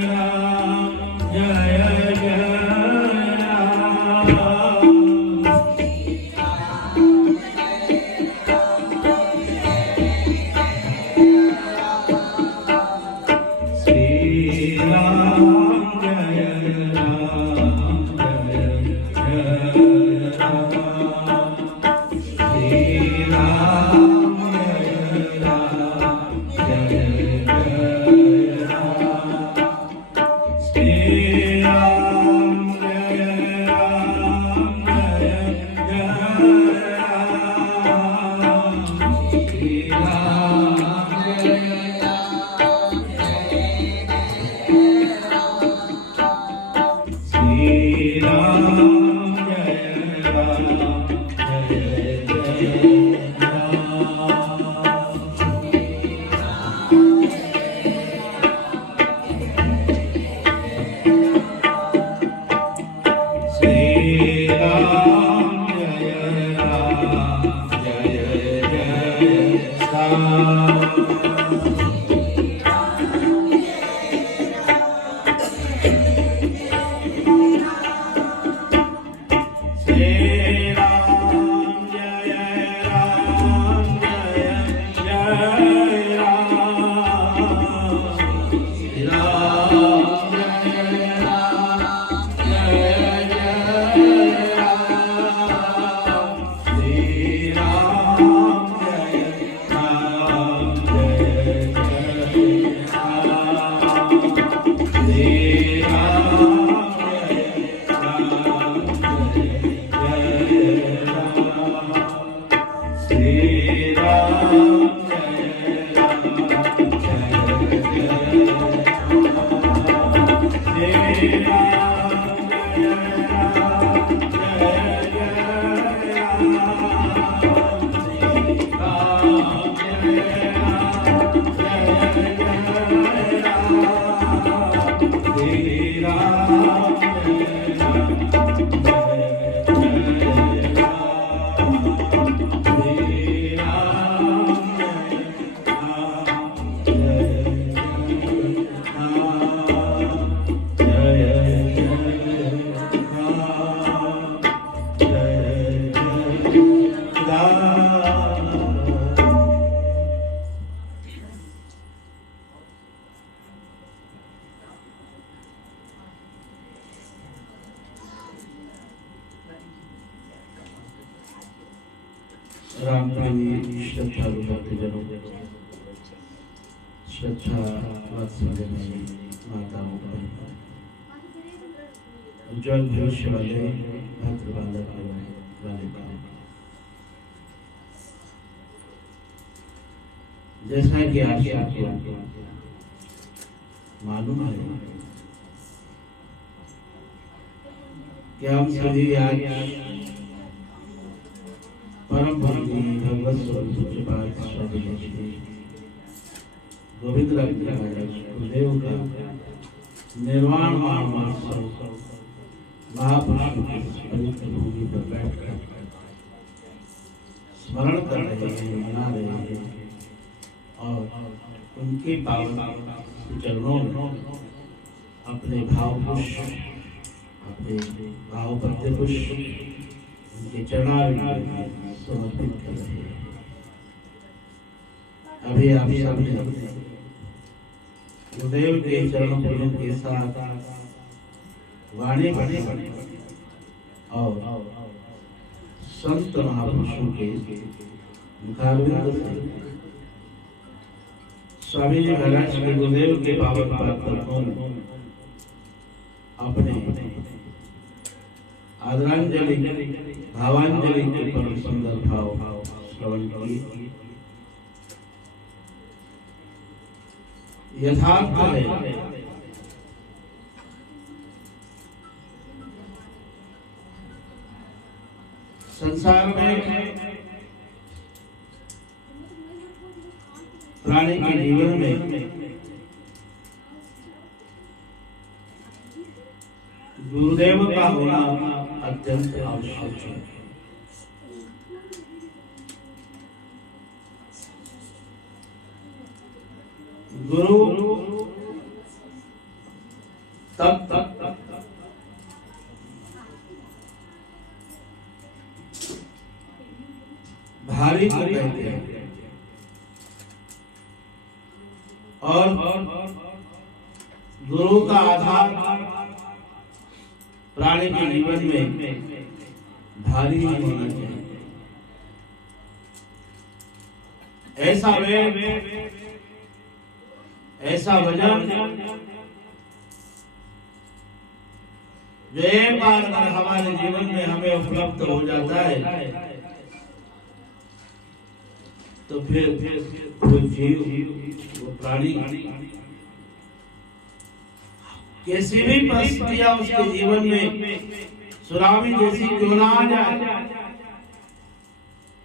राम जय जय राम। राम प्रेमी श्रद्धालु भक्तजनों, श्रद्धा वात्सल्य माताओं, उज्जवल भविष्य वाले भद्र बालक बालिकाओं, जैसा कि आज आपको मालूम है कि हम सभी आज परम भक्ति भगवत स्वरूप पूज्यपाद स्वामी श्री गोविंद राम जी महाराज गुरुदेव का निर्वाण महोत्सव महापुरुषों की पवित्र भूमि पर बैठकर स्मरण कर रहे हैं, मना रहे हैं और उनके पावन चरणों में अपने भाव पुष्प, अपने भाव पत्य पुष्प उनके चरणारविंद में समर्पित कर रहे हैं। अभी आप सबने गुरुदेव के चरण पूजन के साथ वाणी पढ़ी और संत महापुरुषों के मुखारविंद से स्वामी जी महाराज के गुरुदेव के पावन पदों में अपने आदरांजलि भावांजलि के परम सुंदर भाव श्रवण किए। यथार्थ है संसार में प्राणी के जीवन में गुरुदेव का होना अत्यंत आवश्यक है। गुरु तब भारी को कहते हैं और गुरु का आधार प्राणी के जीवन में भारी ही होना चाहिए। ऐसा वेग, ऐसा वजन जो एक बार अगर हमारे जीवन में हमें उपलब्ध हो जाता है तो फिर वो जीव, वो प्राणी कैसी भी परिस्थितियां उसके जीवन में सुनामी जैसी क्यों ना आ जाए,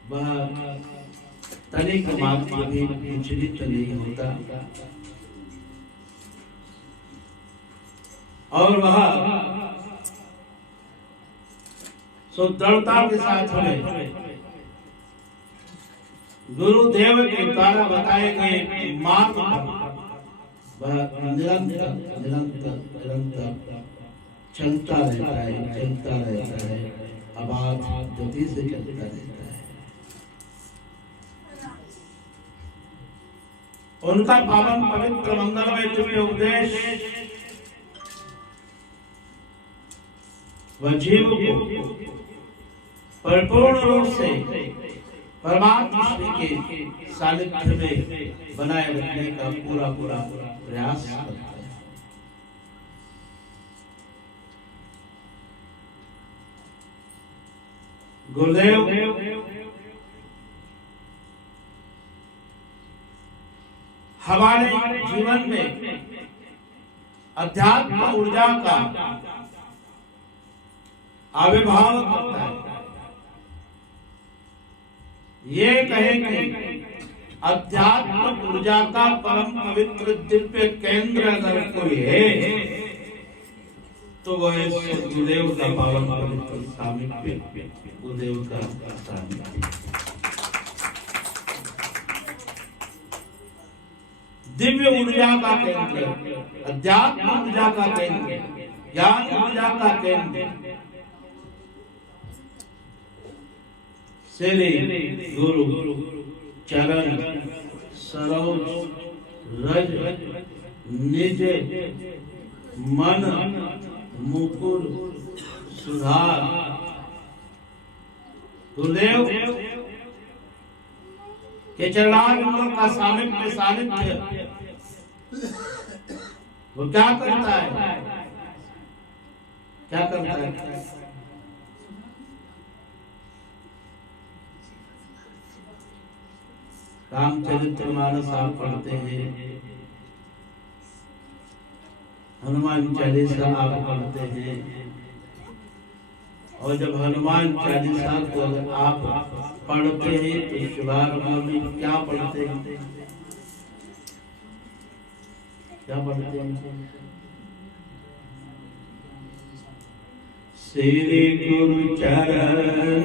वह तनिक मात्र भी विचलित नहीं होता और वह सुदृढ़ता के साथ में गुरुदेव के द्वारा बताए गए मार्ग वह निरंतर निरंतर निरंतर चलता रहता है, अबाध गति से चलता रहता है। उनका पावन पवित्र मंगलमय दिव्य उपदेश वह जीव को परिपूर्ण रूप से परमात्मा श्री के सानिध्य में बनाए रखने का पूरा प्रयास करता है। गुरुदेव हमारे जीवन में अध्यात्म ऊर्जा का आविर्भाव करता है। ये कहेंगे अध्यात्म ऊर्जा का परम पवित्र दिव्य केंद्र अगर कोई है तो वह गुरुदेव का पावन पवित्र सामीप्य, गुरुदेव का सामीप्य। दिव्य ऊर्जा का केंद्र, अध्यात्म ऊर्जा का केंद्र, ज्ञान ऊर्जा का केंद्र श्री गुरु चरण सरोज रज निज मन मुकुर सुधार। गुरुदेव ये चरणारविंदों का सानिध्य वो क्या करता है? क्या करता है? रामचरितमानस आप पढ़ते हैं, हनुमान चालीसा आप पढ़ते हैं, और जब हनुमान चालीसा को आप पढ़ते हैं तो शुभारंभ में क्या पढ़ते हैं? क्या पढ़ते हैं? श्री गुरु चरण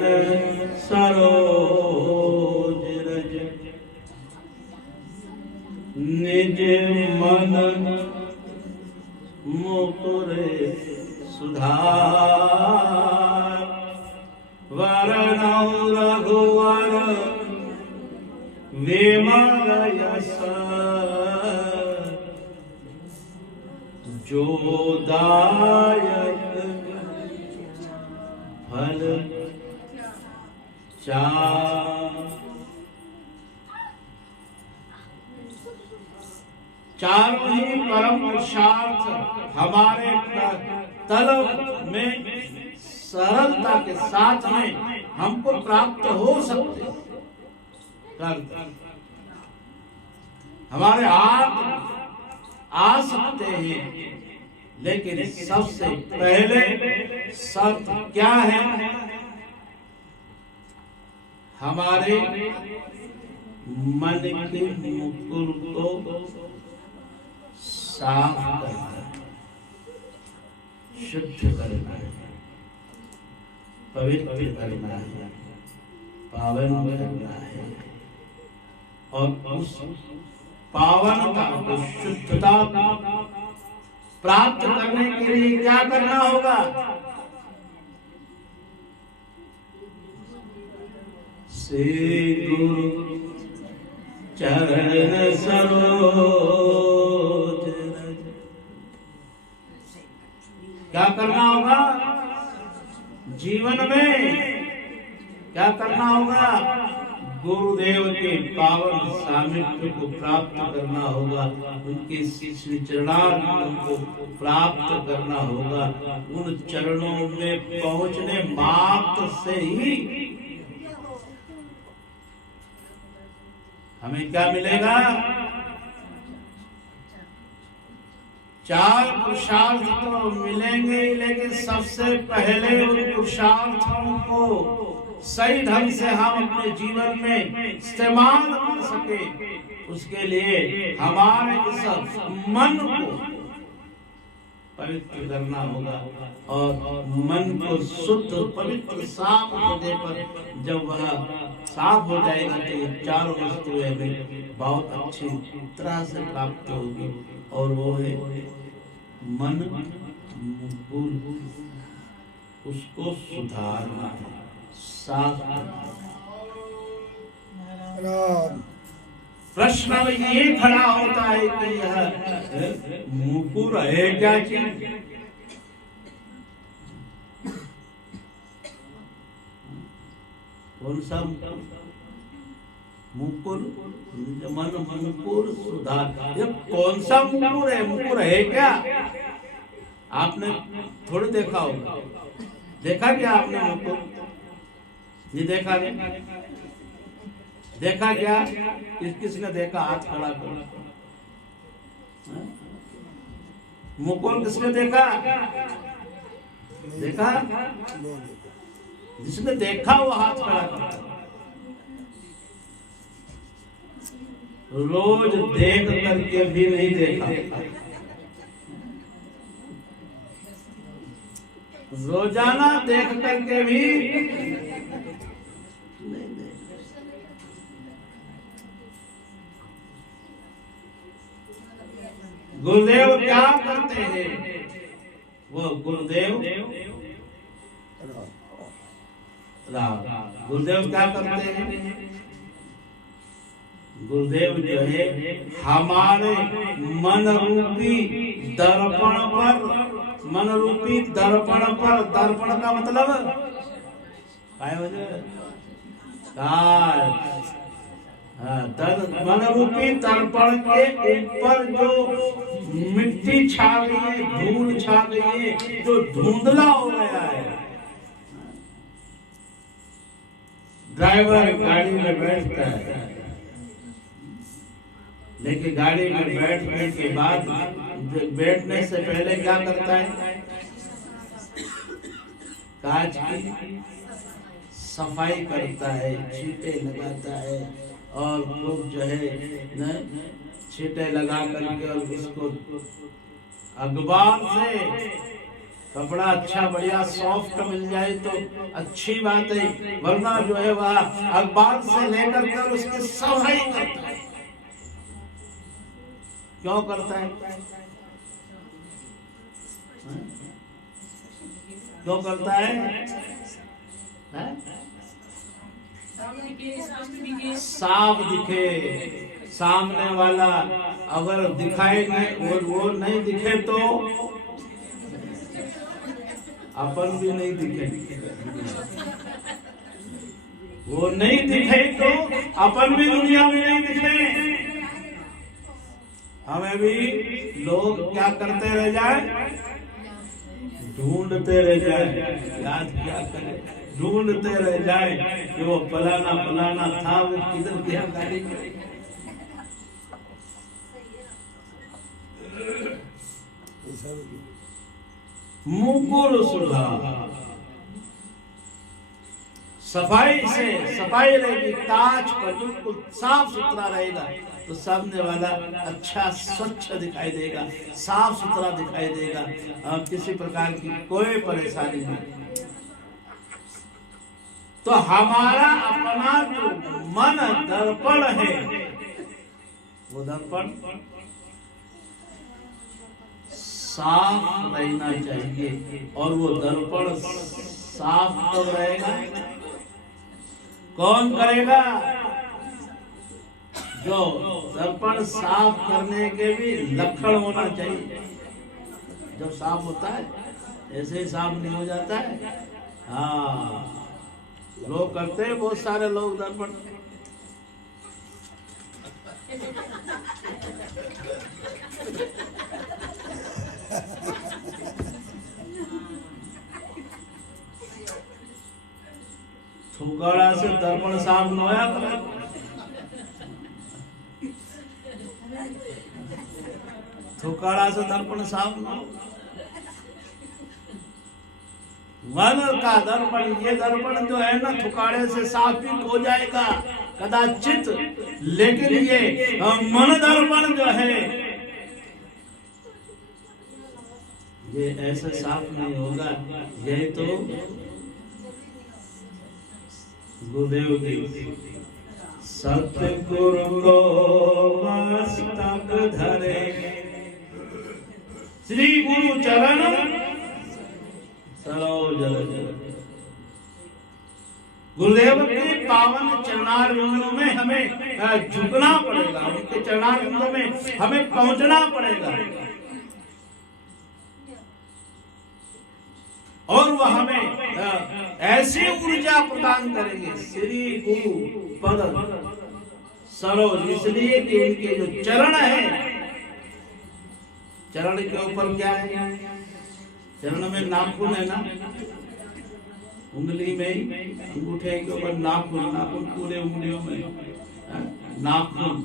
सरोज रज निज मन मुकुर सुधार वरणौ रघुवर विमल यश जो दायक फल चारों ही परम पुरुषार्थ हमारे तलब में सरलता के साथ में हमको प्राप्त हो सकते, हमारे हाथ आ सकते हैं, लेकिन सबसे पहले शर्त क्या है? हमारे मन के मुकुर को साफ करना है, शुद्ध करना है, पवित्र करना है, पावन करना है, और उस पावनता को, शुद्धता प्राप्त करने के लिए क्या करना होगा? श्री गुरु चरण सरोज क्या करना होगा? जीवन में क्या करना होगा? गुरुदेव के पावन सामिप्य को प्राप्त करना होगा, उनके श्री चरणारविंदों को प्राप्त करना होगा। उन चरणों में पहुंचने मात्र से ही हमें क्या मिलेगा? चार पुरुषार्थ तो मिलेंगे, लेकिन सबसे पहले उन पुरुषार्थों को सही ढंग से हम अपने जीवन में इस्तेमाल कर सके, उसके लिए हमारे इस मन को पवित्र करना होगा। और मन को शुद्ध पवित्र साफ होने पर जब वह साफ हो जाएगा तो ये चारों वस्तुएं हमें बहुत अच्छी तरह से प्राप्त होगी, और वो है मन मुकुर, उसको सुधारना, साफ करना। प्रश्न ये खड़ा होता है कि यह मुकुर है क्या चीज? कौन सा मुकुर? मन मुकुर सुधार, ये कौन सा मुकुर है? मुकुर है क्या? आपने थोड़ी देखा होगा, देखा क्या आपने मुकुर? ये देखा नहीं? देखा क्या? किसने देखा? हाथ खड़ा करो। मुकुर किसने देखा? देखा? जिसने देखा वो हाथ खड़ा करो। रोज देख करके भी नहीं देखा, रोजाना देख करके भी नहीं देखा। गुरुदेव क्या करते हैं? वो गुरुदेव गुरुदेव क्या करते हैं? गुरुदेव जो है हमारे मन रूपी दर्पण पर, मन रूपी दर्पण पर, दर्पण का मतलब मन रूपी तर्पण के ऊपर जो मिट्टी छा गई है, धूल छा गई है, जो धुंधला हो गया है। ड्राइवर गाड़ी में बैठता है, लेकिन गाड़ी में बैठने के बाद बैठने से पहले क्या करता है? कांच की सफाई करता है, छींटे लगाता है, और लोग जो है न छींटे लगा करके और उसको अखबार से कपड़ा अच्छा बढ़िया सॉफ्ट मिल जाए तो अच्छी बात है, वरना जो है वह अखबार से लेकर कर उसकी सफाई करता है। क्यों करता है? क्यों करता है? साफ दिखे सामने वाला, अगर दिखाई नहीं वो नहीं दिखे तो अपन भी नहीं दिखे, वो नहीं दिखे तो अपन भी दुनिया में नहीं दिखे। हमें भी लोग क्या करते रह जाए? ढूंढते रह जाए। याद क्या करें? ढूंढते रह जाए कि वो फलाना फलाना था, वो किधर गया गाड़ी में। मुकुर सुधा सफाई से सफाई रहेगी, ताज पर बिल्कुल साफ सुथरा रहेगा तो सामने वाला अच्छा स्वच्छ दिखाई देगा, साफ सुथरा दिखाई देगा, और किसी प्रकार की कोई परेशानी नहीं। तो हमारा अपना जो मन दर्पण है, वो दर्पण साफ रहना चाहिए। और वो दर्पण साफ कब रहेगा? कौन करेगा? जो दर्पण साफ करने के भी लक्षण होना चाहिए। जब साफ होता है ऐसे ही साफ नहीं हो जाता है। हाँ, लोग करते हैं, बहुत सारे लोग दर्पण थुकाड़ा से दर्पण साफ न होया करे। थुकाड़ा से दर्पण साफ न हो। मन का दर्पण, ये दर्पण जो है ना, थुकाड़े से साफ भी हो जाएगा कदाचित, लेकिन ये मन दर्पण जो है ये ऐसे साफ नहीं होगा। ये तो गुरुदेव की सतगुरु को मस्तक धरे, श्री गुरु चरण सरोज रज। गुरुदेव के पावन चरणारविंदों में हमें झुकना पड़ेगा, उनके चरणारविंदों में हमें पहुंचना पड़ेगा, और वह हमें ऐसी ऊर्जा प्रदान करेंगे। श्री गुरु पद सरोज, इसलिए कि उनके जो चरण है, चरण के ऊपर क्या है? चरण में नाखून है ना, उंगली में अंगूठे के ऊपर नाखून, नाखून पूरे उंगलियों में नाखून।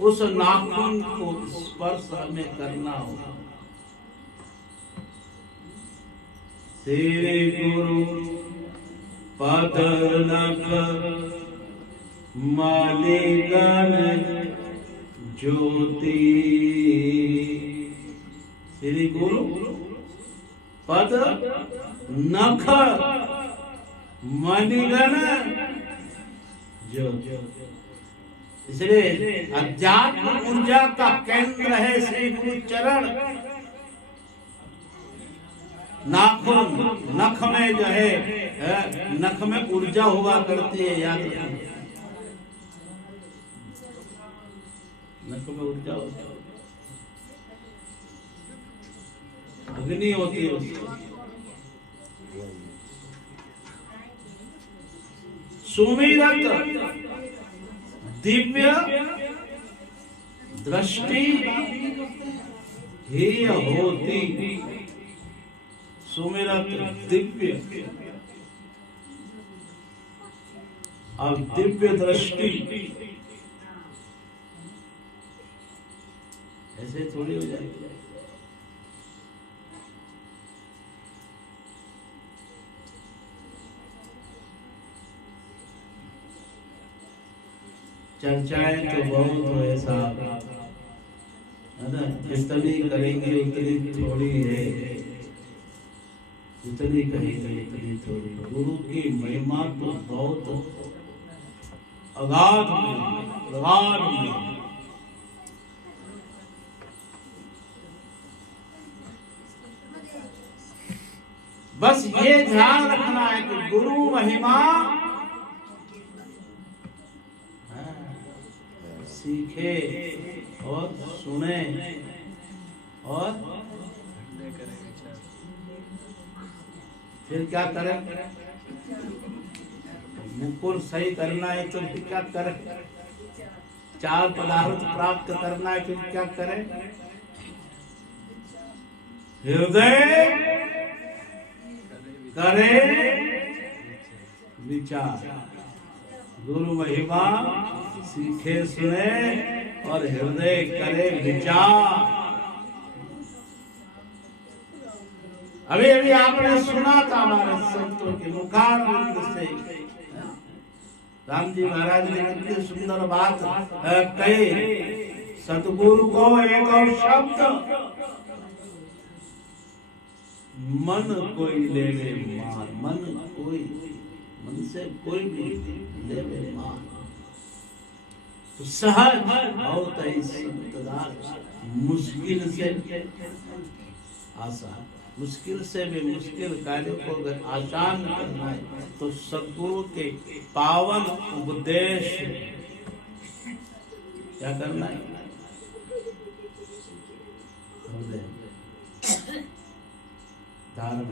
उस नाखून को स्पर्श हमें करना होगा। श्री गुरु पद नख मालिगण ज्योति, श्री गुरु पद नख मणिगण ज्योति। इसलिए अध्यात्म ऊर्जा का केंद्र है श्री गुरु चरण। नाखून, नख में जो है, नख में ऊर्जा हुआ करती है, याद रखना। नख में ऊर्जा होती है, अग्नि होती है उसकी। सुमिरत दिव्य दृष्टि ही होती। सुमिरत दिव्य, अब दिव्य दृष्टि ऐसे थोड़ी हो जाएगी। चर्चाएं तो बहुत हो ऐसा है ना, जितनी करेंगे उतनी थोड़ी है, जितनी कहेंगे उतनी थोड़ी। गुरु की महिमा तो बहुत अगाध अगाध। बस ये ध्यान रखना है कि गुरु महिमा सीखे और सुने और फिर क्या करें। मुकुर सही करना है तो फिर क्या करें। चार पदार्थ प्राप्त करना है फिर क्या करें। हृदय करे विचार। गुरु महिमा सीखे सुने और हृदय करे विचार। अभी अभी आपने सुना था हमारे संतों के मुखारविंद से, राम जी महाराज ने कितनी सुंदर बात कही। सतगुरु को एक और शब्द मन कोई लेवे मान। मन कोई, मन से कोई भी लेवे मान तो सहज बहुत ही संतदार। मुश्किल से आसान, मुश्किल से भी मुश्किल कार्यों को अगर आसान करना है तो सद्गुरु के पावन उपदेश क्या करना है। धारण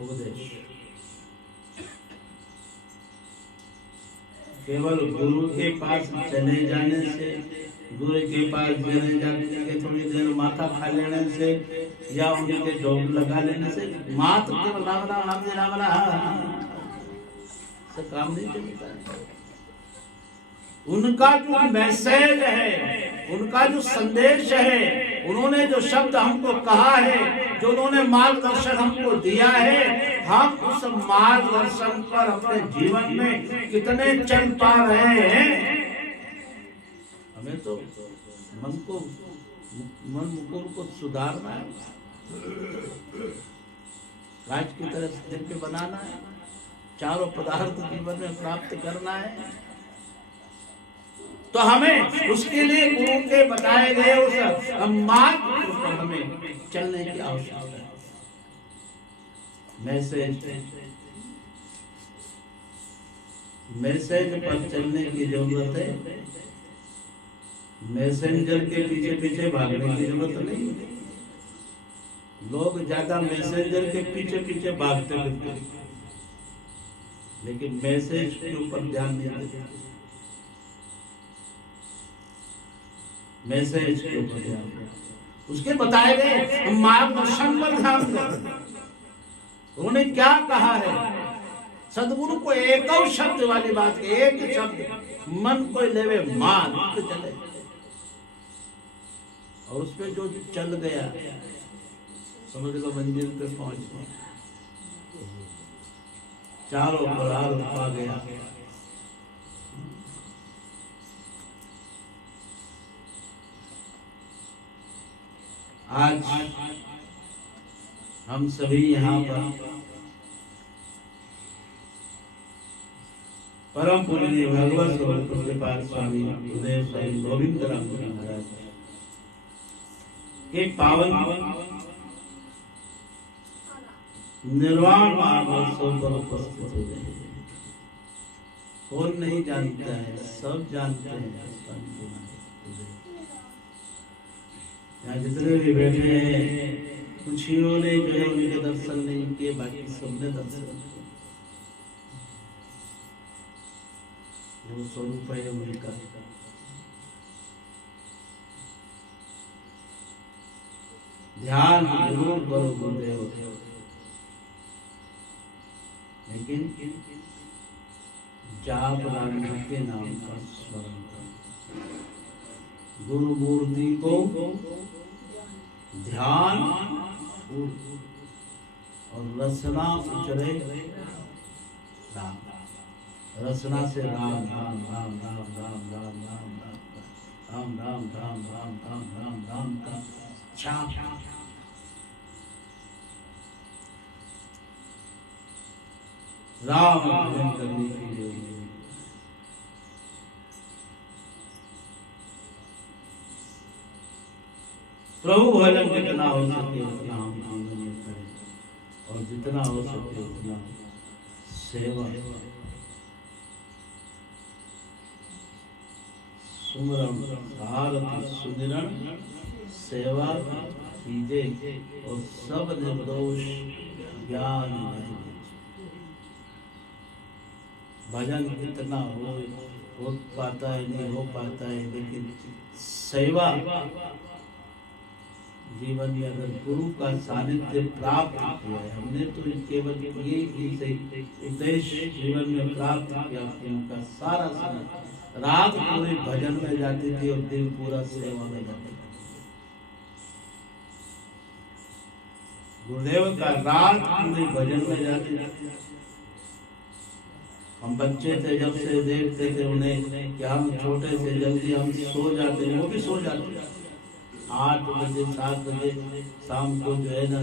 उपदेश। केवल गुरु के पास चले जाने से, गुरु के पास चले जाने के थोड़ी देर माथा खा लेने से या उनके ढोल लगा लेने से मात्र केवल राम राम राम जी राम राम से काम नहीं चलता है। उनका जो मैसेज है, उनका जो संदेश है, उन्होंने जो शब्द हमको कहा है, जो उन्होंने मार्गदर्शन हमको दिया है, हम उस मार्गदर्शन पर अपने जीवन में कितने चल पा रहे हैं। हमें तो मन मुकुर को सुधारना है, राज की तरह दिव्य बनाना है, चारों पदार्थ जीवन में प्राप्त करना है। तो हमें उसके लिए गुरु के बताए गए उस मार्ग पर हमें चलने की आवश्यकता है। मैसेज पर चलने की जरूरत है। मैसेंजर के पीछे पीछे भागने की जरूरत नहीं है। लोग ज्यादा मैसेंजर के पीछे पीछे भागते रहते, लेकिन मैसेज के ऊपर ध्यान नहीं देते। मैसेज के ऊपर ध्यान, उसके बताए गए मार्गदर्शन पर ध्यान दें। उन्होंने क्या कहा है। सदगुरु को एक और शब्द वाली बात, एक शब्द मन को लेवे मान तो चले, और उसपे जो चल गया समझ लो मंजिल पे पहुंच गया, चारों परार पा गया। आज हम सभी यहाँ पर परम पूजनीय भगवत स्वरूप पूज्यपाद स्वामी उदय स्वामी गोविंद राम जी महाराज के पावन निर्वाण महोत्सव पर उपस्थित हो गए। कौन नहीं जानता है, सब जानते हैं। यहाँ जितने भी बैठे हैं, कुछ ही ने जो है उनके दर्शन नहीं किए, बाकी सबने दर्शन किए। वो स्वरूप है उनका। ध्यान जरूर करो गुरुदेव, लेकिन जाप राम के नाम का स्मरण करो। गुरु मूर्ति को ध्यान और रसना उचरे राम, रसना से राम राम राम राम राम राम राम राम राम राम राम राम राम राम का जाप। राम भजन करने के लिए प्रभु भजन जितना हो सके उतना हम जीवन में करें, और जितना हो सके उतना सेवा, सुमरन आरती सुमिरन सेवा कीजिए और सब निर्दोष ज्ञान भजन कितना हो पाता है नहीं हो पाता है, लेकिन सेवा जीवन में अगर गुरु का सानिध्य प्राप्त किया है, हमने तो केवल ये उद्देश्य जीवन में प्राप्त किया कि उनका सारा समय रात पूरे भजन में जाती थी और दिन पूरा सेवा में जाती थी। गुरुदेव का रात पूरे भजन में जाती थी। हम बच्चे थे जब से देखते थे उन्हें कि हम छोटे से जल्दी हम सो जाते, वो भी सो जाते 8 बजे 7 बजे शाम को जो है ना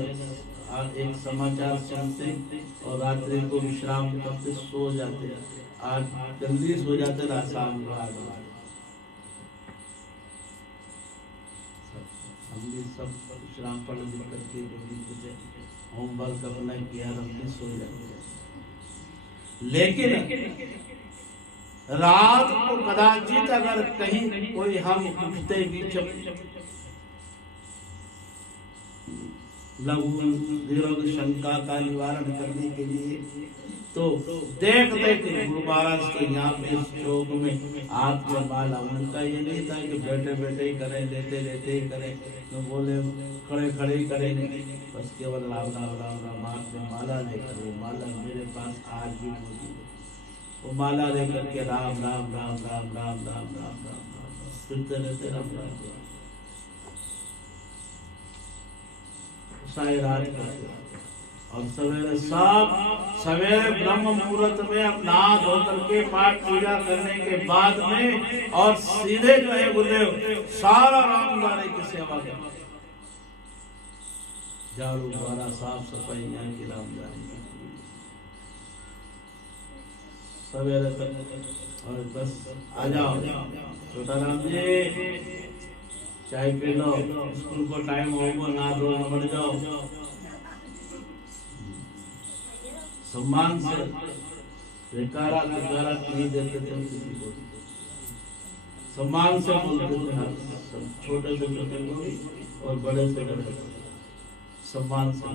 एक समाचार सुनते और रात्रि को विश्राम करते सो जाते, आज जल्दी सो जाते ना शाम को 8 बजे। हम भी सब विश्राम पढ़ लिख करके कुछ होमवर्क अपना किया, हम भी सो जाते। लेकिन रात को कदाचित अगर कहीं कोई हम उठते बीच लघु निरोग शंका का निवारण करने के लिए, तो देखते कि गुरु महाराज के यहाँ पे इस चौक में आपके माला, उनका ये नहीं था कि बैठे बैठे ही करें, लेते लेते ही करें, तो बोले खड़े खड़े ही करेंगे, बस केवल राम राम राम राम हाथ में माला लेकर, वो माला मेरे पास आज भी मौजूद है, वो माला लेकर के राम राम राम राम राम राम राम राम सुनते रहते राम राम सारी रात करते। और सवेरे सवेरे ब्रह्म मुहूर्त में अपना हाथ धोकर के पाठ पूजा करने के बाद में और सीधे जो है गुरुदेव सारा राम द्वारे की सेवा करते, झाड़ू द्वारा साफ सफाई यहाँ की राम द्वारे सवेरे तक। और बस आ जाओ छोटा राम जी चाय पी लो, स्कूल को टाइम होगा, ना धो बढ़ जाओ, सम्मान से बेकारा नहीं देते थे किसी को, सम्मान से बोलते थे, छोटे से छोटे को और बड़े से बड़े सम्मान से।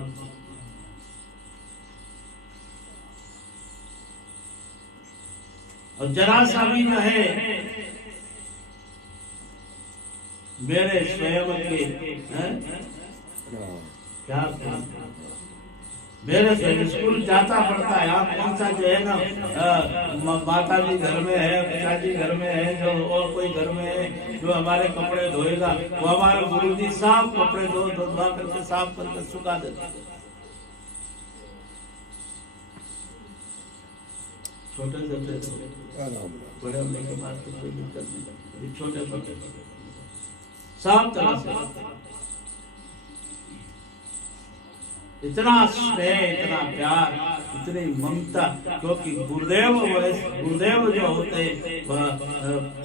और जरा सा भी न है मेरे स्वयं के क्या मेरे स्वयं स्कूल जाता पड़ता है, आप कौन सा जो है ना माता जी घर में है, पिताजी घर में है, जो और कोई घर में है जो हमारे कपड़े धोएगा, वो हमारे गुरु जी साफ कपड़े धोवा करके साफ करके सुखा देते। छोटे बड़े होने के बाद तो कोई दिक्कत नहीं, छोटे छोटे सब तरह से इतना स्नेह, इतना प्यार, इतनी ममता, क्योंकि गुरुदेव जो होते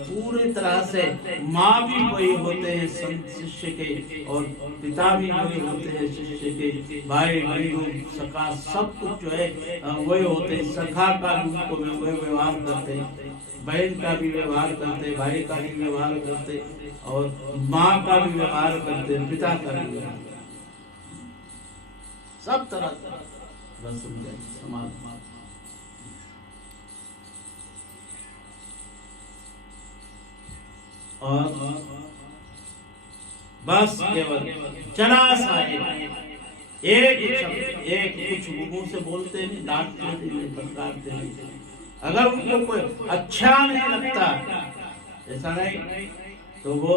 पूरी तरह से माँ भी वही होते हैं शिष्य के, और पिता भी वही होते हैं शिष्य के, भाई बंधु सखा सब कुछ जो है वही होते हैं। सखा का रूप में वही व्यवहार करते हैं, बहन का भी व्यवहार करते, भाई का भी व्यवहार करते, और माँ का भी व्यवहार करते, पिता का भी व्यवहार, सब तरह समाज। और बस केवल जरा सा एक कुछ मुंह से बोलते नहीं, डांटते नहीं, फटकारते नहीं। अगर उनको कोई अच्छा नहीं लगता, ऐसा नहीं, तो वो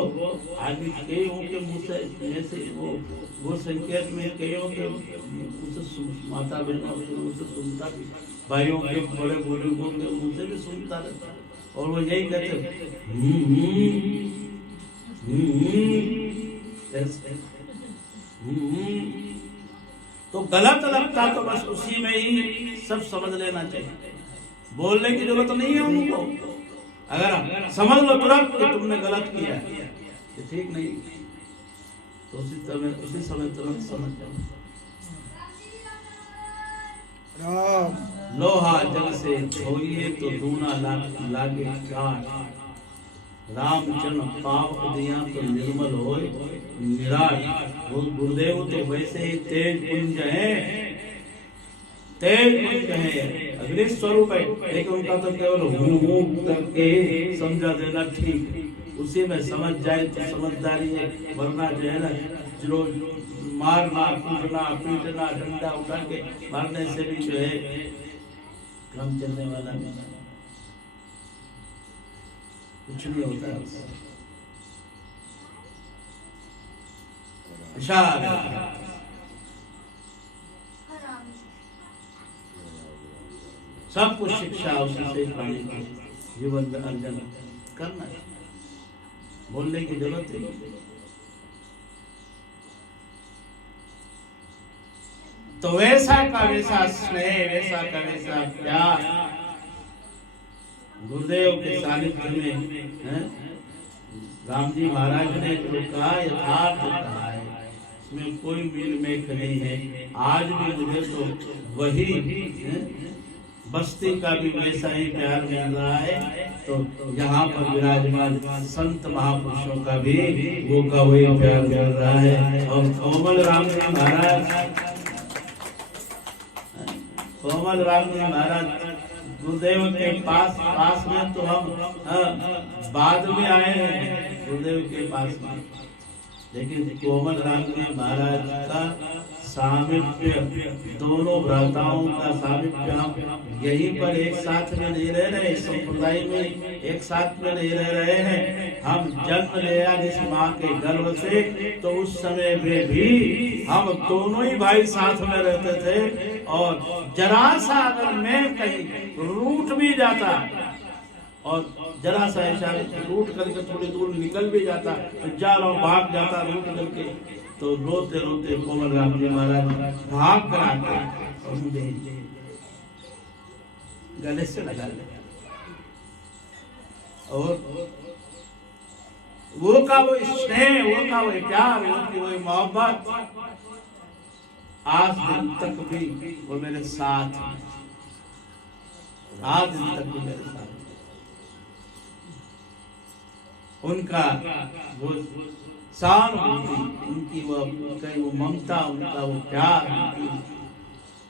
आदमी कईयों के मुंह से जैसे वो संकेत में कईयों के माता बहनों के मुंह से सुनता भी, भाइयों के बड़े बुजुर्गों के मुंह से भी सुनता रहता, और वो यही कहते तो गलत लगता तो बस उसी में ही सब समझ लेना चाहिए, बोलने की जरूरत नहीं है उनको। अगर समझ लो तुरंत कि तुमने गलत किया है, ये ठीक नहीं, तो उसी समय तुरंत समझ जाओ। लोहा जल से धोइए तो दूना लागे काट, रामचंद्र पाप दिया तो निर्मल होए निराट। गुरुदेव तो वैसे ही तेज पुंज है, अग्नि स्वरूप है, लेकिन उनका तो केवल हूं करके समझा देना ठीक, उसी में समझ जाए तो समझदारी है, वरना जो है ना रोज मारना कूटना पीटना डंडा उठा के मारने से भी जो है काम चलने वाला नहीं, कुछ नहीं होता है। सब कुछ शिक्षा उसी से प्राणी को जीवन में अर्जन करना है, बोलने की जरूरत है। तो वैसा का वैसा स्नेह, वैसा का वैसा प्यार गुरुदेव के सानिध्य में राम जी महाराज ने जो कहा यथार्थ कहा है, इसमें कोई मील मेख नहीं है। आज भी मुझे तो वही बस्ती का भी वैसा ही प्यार मिल रहा है, तो यहाँ पर विराजमान संत महापुरुषों का भी वो का वही प्यार मिल रहा है। और कोमल राम जी महाराज गुरुदेव के पास में तो हम बाद में आए हैं गुरुदेव के पास में, लेकिन कोमल राम जी महाराज का सामिप्य, दोनों भ्राताओं का सामिप्य, हम यहीं पर एक साथ में नहीं रह रहे, संप्रदाय में एक साथ में नहीं रह रहे हैं। हम जन्म लिया जिस माँ के गर्भ से, तो उस समय में भी हम दोनों ही भाई साथ में रहते थे, और जरा सा अगर मैं कहीं रूठ भी जाता और जरा सा ऐसा रूठ करके थोड़ी दूर निकल भी जाता, तो जा रहा भाग जाता रूठ करके, तो रोते रोते कोमल राम जी महाराज भाग कर आते और मुझे गले से लगा ले, और वो का वो स्नेह, वो का वो प्यार, वो की वो मोहब्बत आज दिन तक भी वो मेरे साथ, आज दिन तक भी मेरे साथ। उनका वो सहानुभूति, उनकी वो ममता, उनका वो प्यार,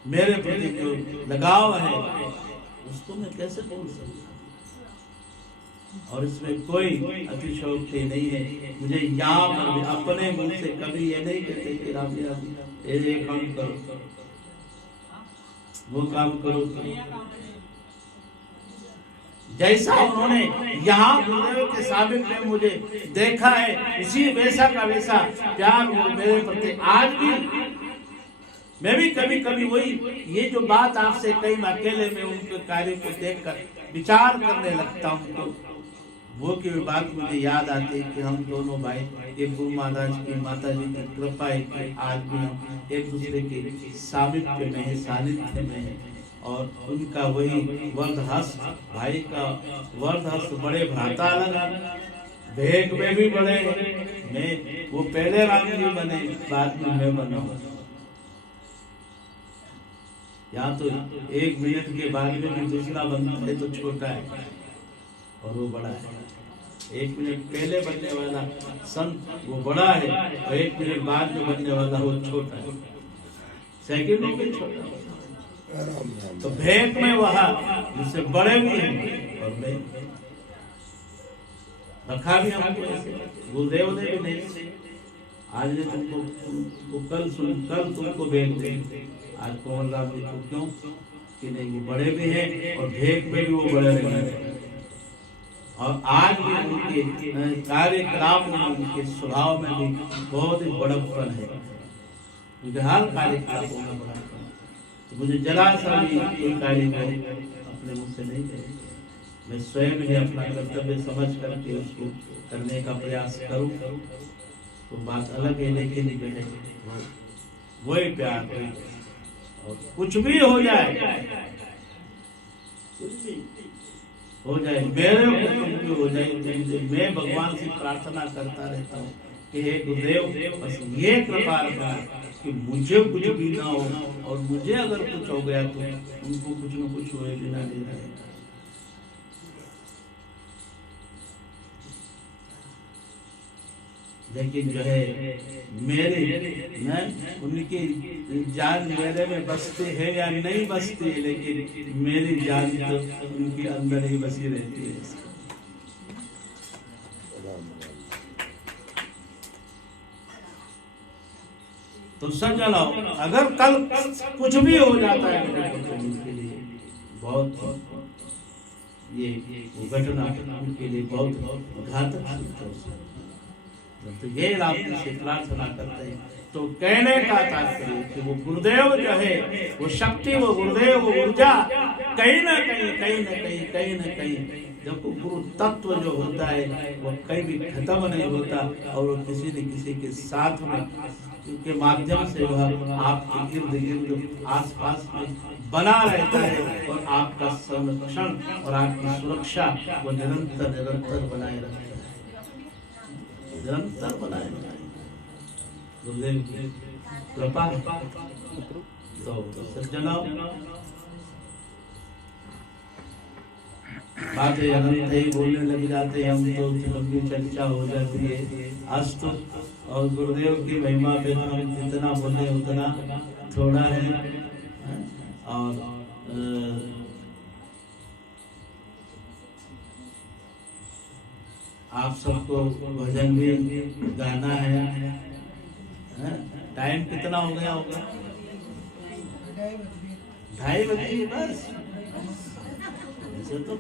मेरे प्रति जो लगाव है, उसको मैं कैसे बोल सकता। और इसमें कोई अतिशयोक्ति नहीं है। मुझे यहाँ पर अपने मुंह से कभी ये नहीं कहते कि राम जी ये काम करो, वो काम करो। जैसा उन्होंने यहाँ गुरुदेव के साबित में मुझे देखा है, इसी वैसा का वैसा प्यार वो मेरे प्रति आज भी। मैं भी कभी कभी वही ये जो बात आपसे कई अकेले में उनके कार्य को देखकर विचार करने लगता हूँ, तो वो की बात मुझे याद आती है कि हम दोनों भाई एक गुरु महाराज की, माता जी की कृपा है कि आज भी हम एक दूसरे के सामिप्य में है, सानिध्य में है। और उनका वही वर्धहस्त, भाई का वर्धहस्त, बड़े भ्राता अलग, भेक में भी बड़े मैं, वो पहले राम जी बने, बाद में मैं बना। यहाँ तो 1 मिनट के बाद में भी दूसरा बनता है तो छोटा है और वो बड़ा है। 1 मिनट पहले बनने वाला संत वो बड़ा है, और 1 मिनट बाद में बनने वाला वो छोटा है, सेकंडों में छोटा। तो भेंट में वहां जिससे बड़े भी हैं और मैं, रखा भी हमको ऐसे, गुरुदेव ने भी नहीं, आज ने तुमको कल तुमको भेज दे, आज पवन राम जी को क्यों कि नहीं, वो बड़े भी हैं और भेद में भी वो बड़े रहे, और आज भी उनके कार्यक्रम में, उनके स्वभाव में भी बहुत ही बड़प्पन है, उनके हर कार्यक्रमों में बड़प्पन। तो मुझे जरा सा भी कोई कार्य को अपने मुंह से नहीं कहे, मैं स्वयं ही अपना कर्तव्य समझ करके उसको करने का प्रयास करूं तो बात अलग है, लेकिन जो है वही प्यार है। और कुछ भी हो जाए, कुछ भी हो जाए, मेरे कुछ भी हो जाए, मैं भगवान से प्रार्थना करता रहता हूँ कि हे गुरुदेव बस ये कृपा रखना कि मुझे कुछ भी ना हो, और मुझे अगर कुछ हो गया तो उनको कुछ न कुछ हुए बिना नहीं रहेगा। लेकिन जो है मैं उनकी जान मेरे में बसती है या नहीं बसती, लेकिन मेरी जान तो उनके अंदर ही बसी रहती है। तो समझ लो, अगर कल कुछ भी हो जाता है मेरे को तो उनके लिए बहुत ये घटना उनके लिए बहुत घातक सिद्ध हो। तो ये राम से प्रार्थना करते हैं। तो कहने का तात्पर्य कि वो गुरुदेव जो है, वो शक्ति, वो गुरुदेव, वो ऊर्जा कहीं ना कहीं देखो गुरु तत्व जो होता है वो कहीं भी खत्म नहीं होता, और वो किसी न किसी के साथ में के माध्यम से वह आपके इर्द गिर्द आसपास में बना रहता है, और आपका संरक्षण और आपकी सुरक्षा वो निरंतर बनाए रखता है, निरंतर बनाए गुरुदेव की कृपा। तो सज्जनों, बातें अनंत ही बोलने लग जाते हैं हम, तो लंबी चर्चा हो जाती है अस्तु। और गुरुदेव की महिमा पे हम जितना बोले उतना थोड़ा है। और आप सबको भजन भी गाना है। टाइम कितना हो गया होगा? 2:30 बजे बस। ऐसे तो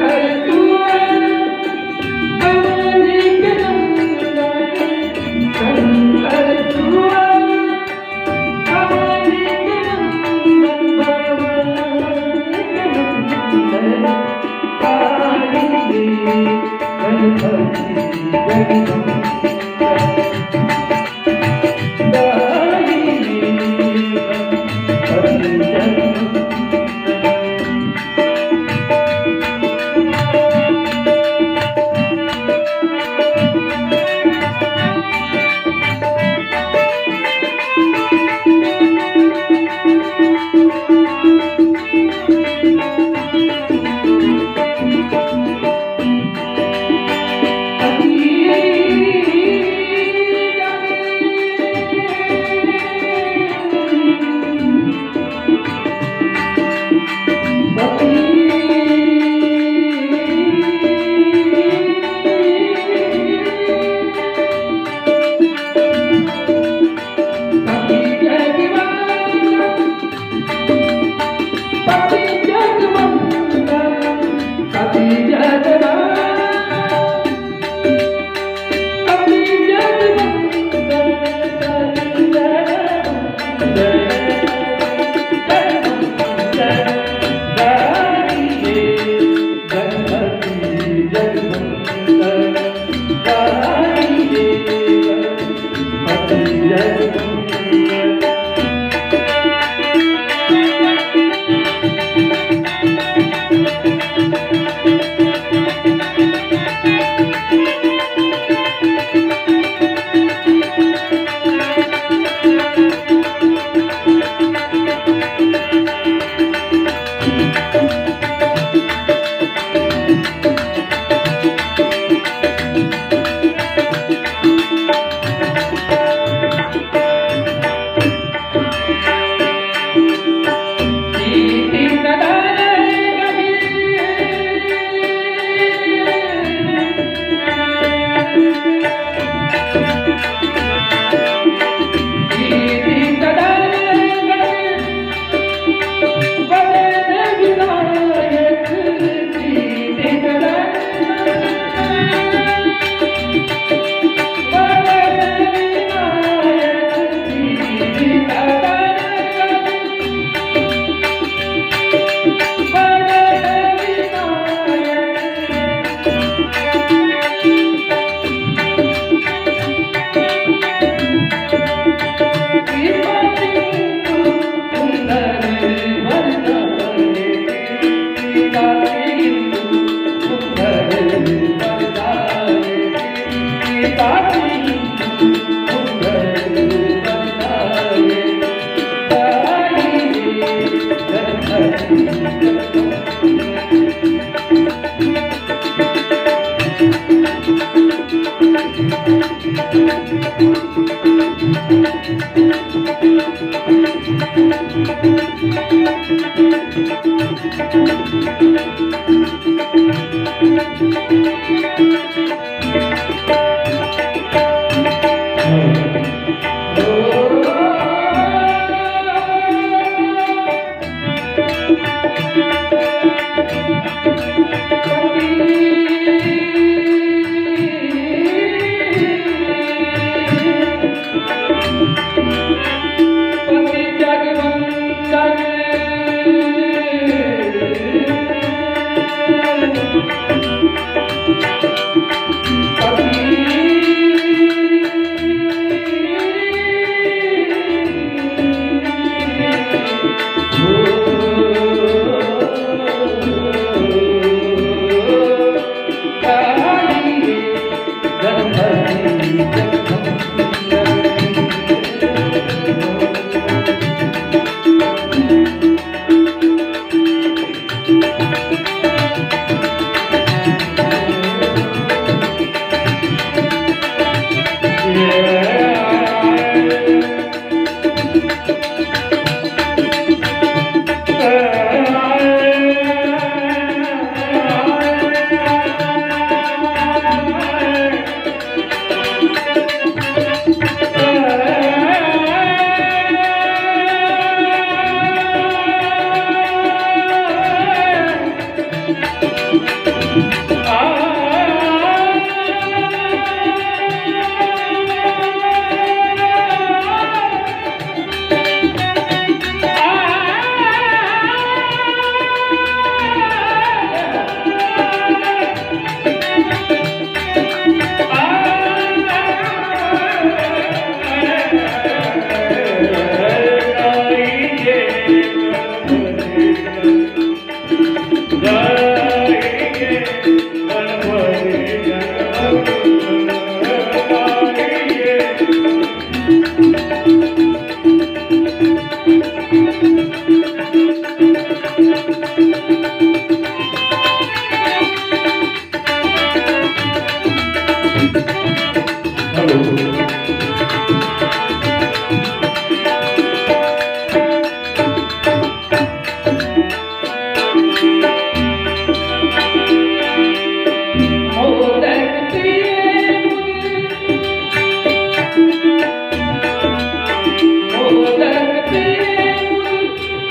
Thank you.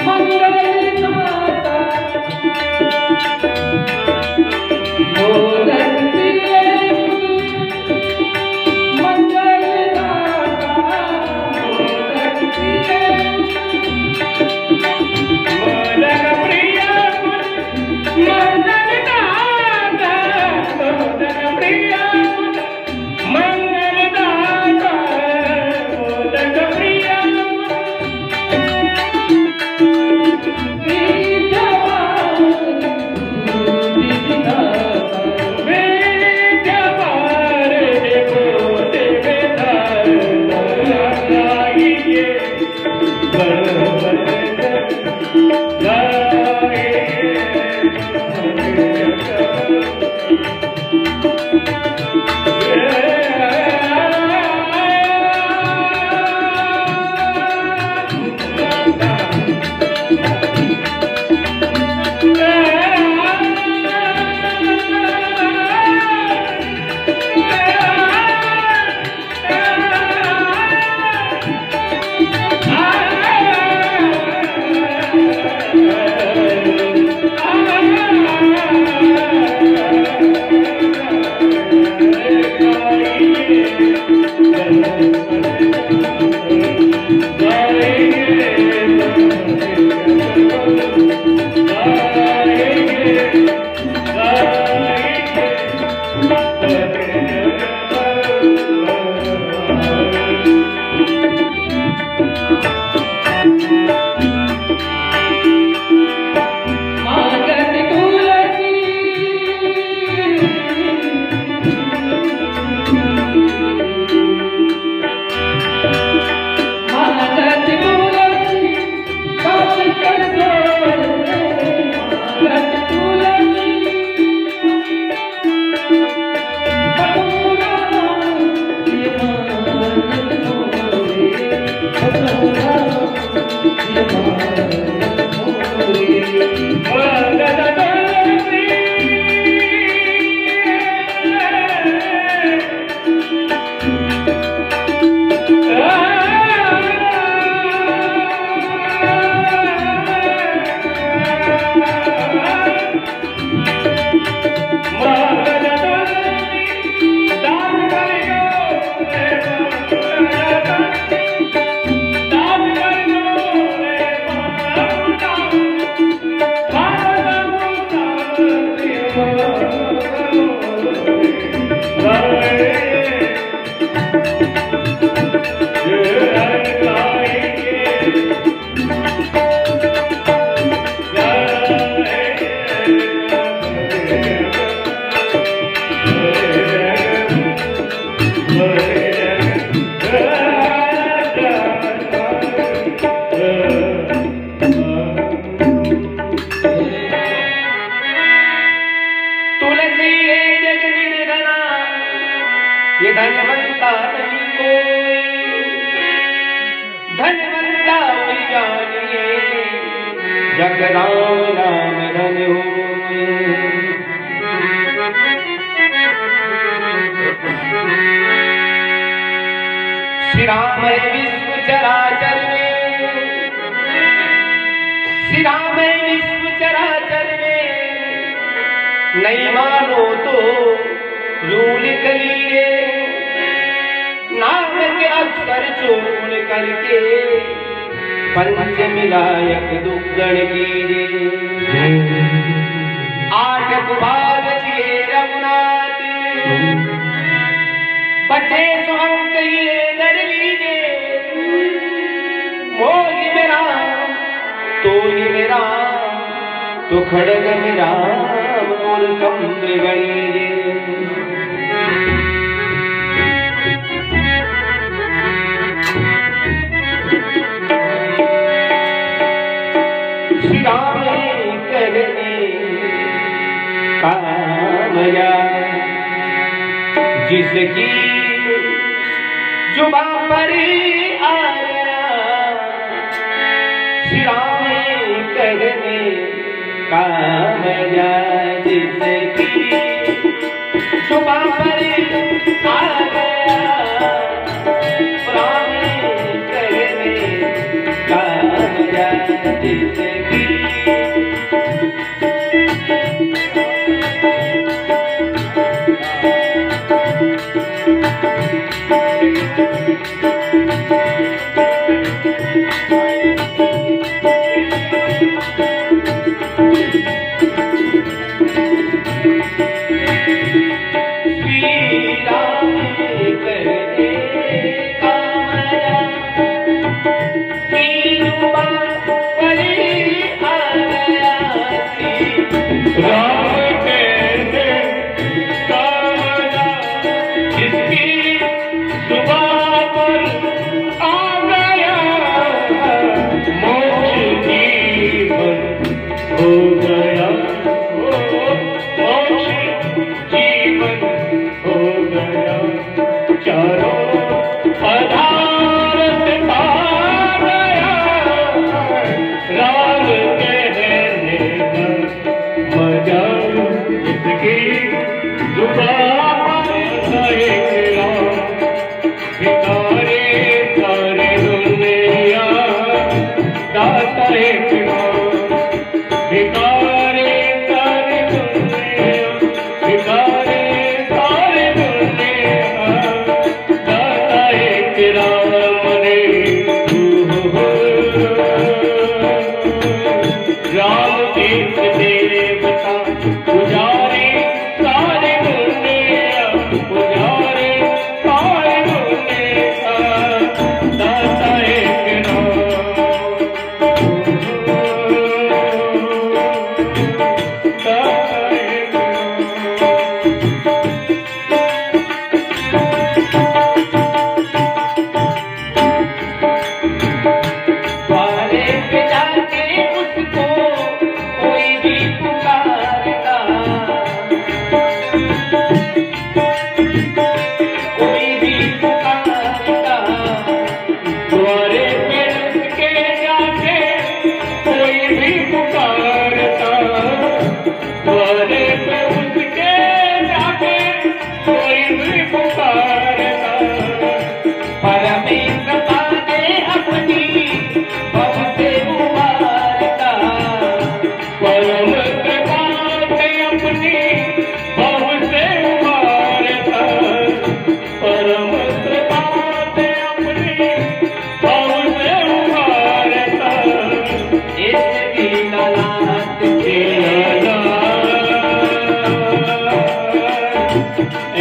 मंगल माता धनवंता नहीं कोई, धनवंता वही जानिए, जग राम राम धन होए। श्री राम है विश्व चराचर में, श्री राम है विश्व चराचर में, नहीं मानो तो यूं लिख लिए, नाम के अक्षर चूर्ण करके पंच मिलायक दुग्गण कीजिए। आठ भाग जिए रघुनाथ, बचे सो अंक ये धर लीजिए। मोहि मेरा तो ही मेरा, तो खड़ग मेरा और कम्र गणिए। श्री राम कहने कामया, जिसकी जुबां पर आया। श्री राम कहने कामया, जिसकी जुबां पर आया। राम कहने कामया, जिसकी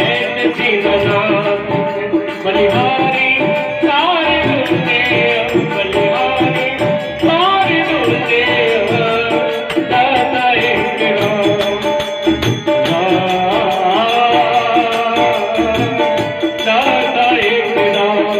ऐसे दीननाथ बलिहारी सारे ढूंढे बलिहारी सारे ढूंढे दादा एक राम दादा एक राम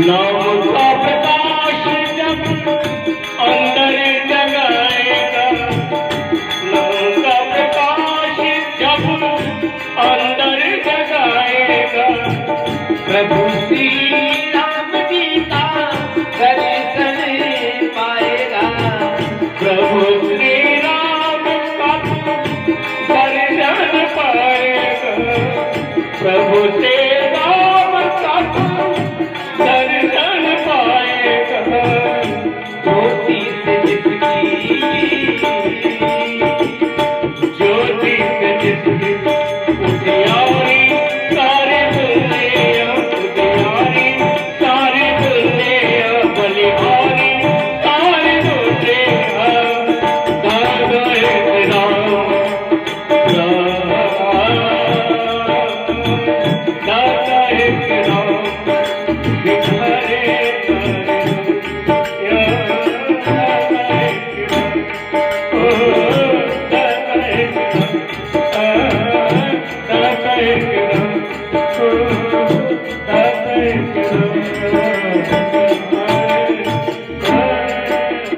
नाम का प्रकाश जब अंदर जगाएगा, नाम का प्रकाश जब अंदर जगाएगा, प्रभु श्री राम जी का दर्शन पाएगा, प्रभु श्री राम का दर्शन पाएगा, प्रभु से राम का दर्शन पाएगा। ज्योति से जिसकी ज्योति से जिसकी उजियारी सारे दुनिया, उजियारी सारे दुनिया, बलिहारी सारे दुनिया, दादा एक राम दादा एक राम Thank you.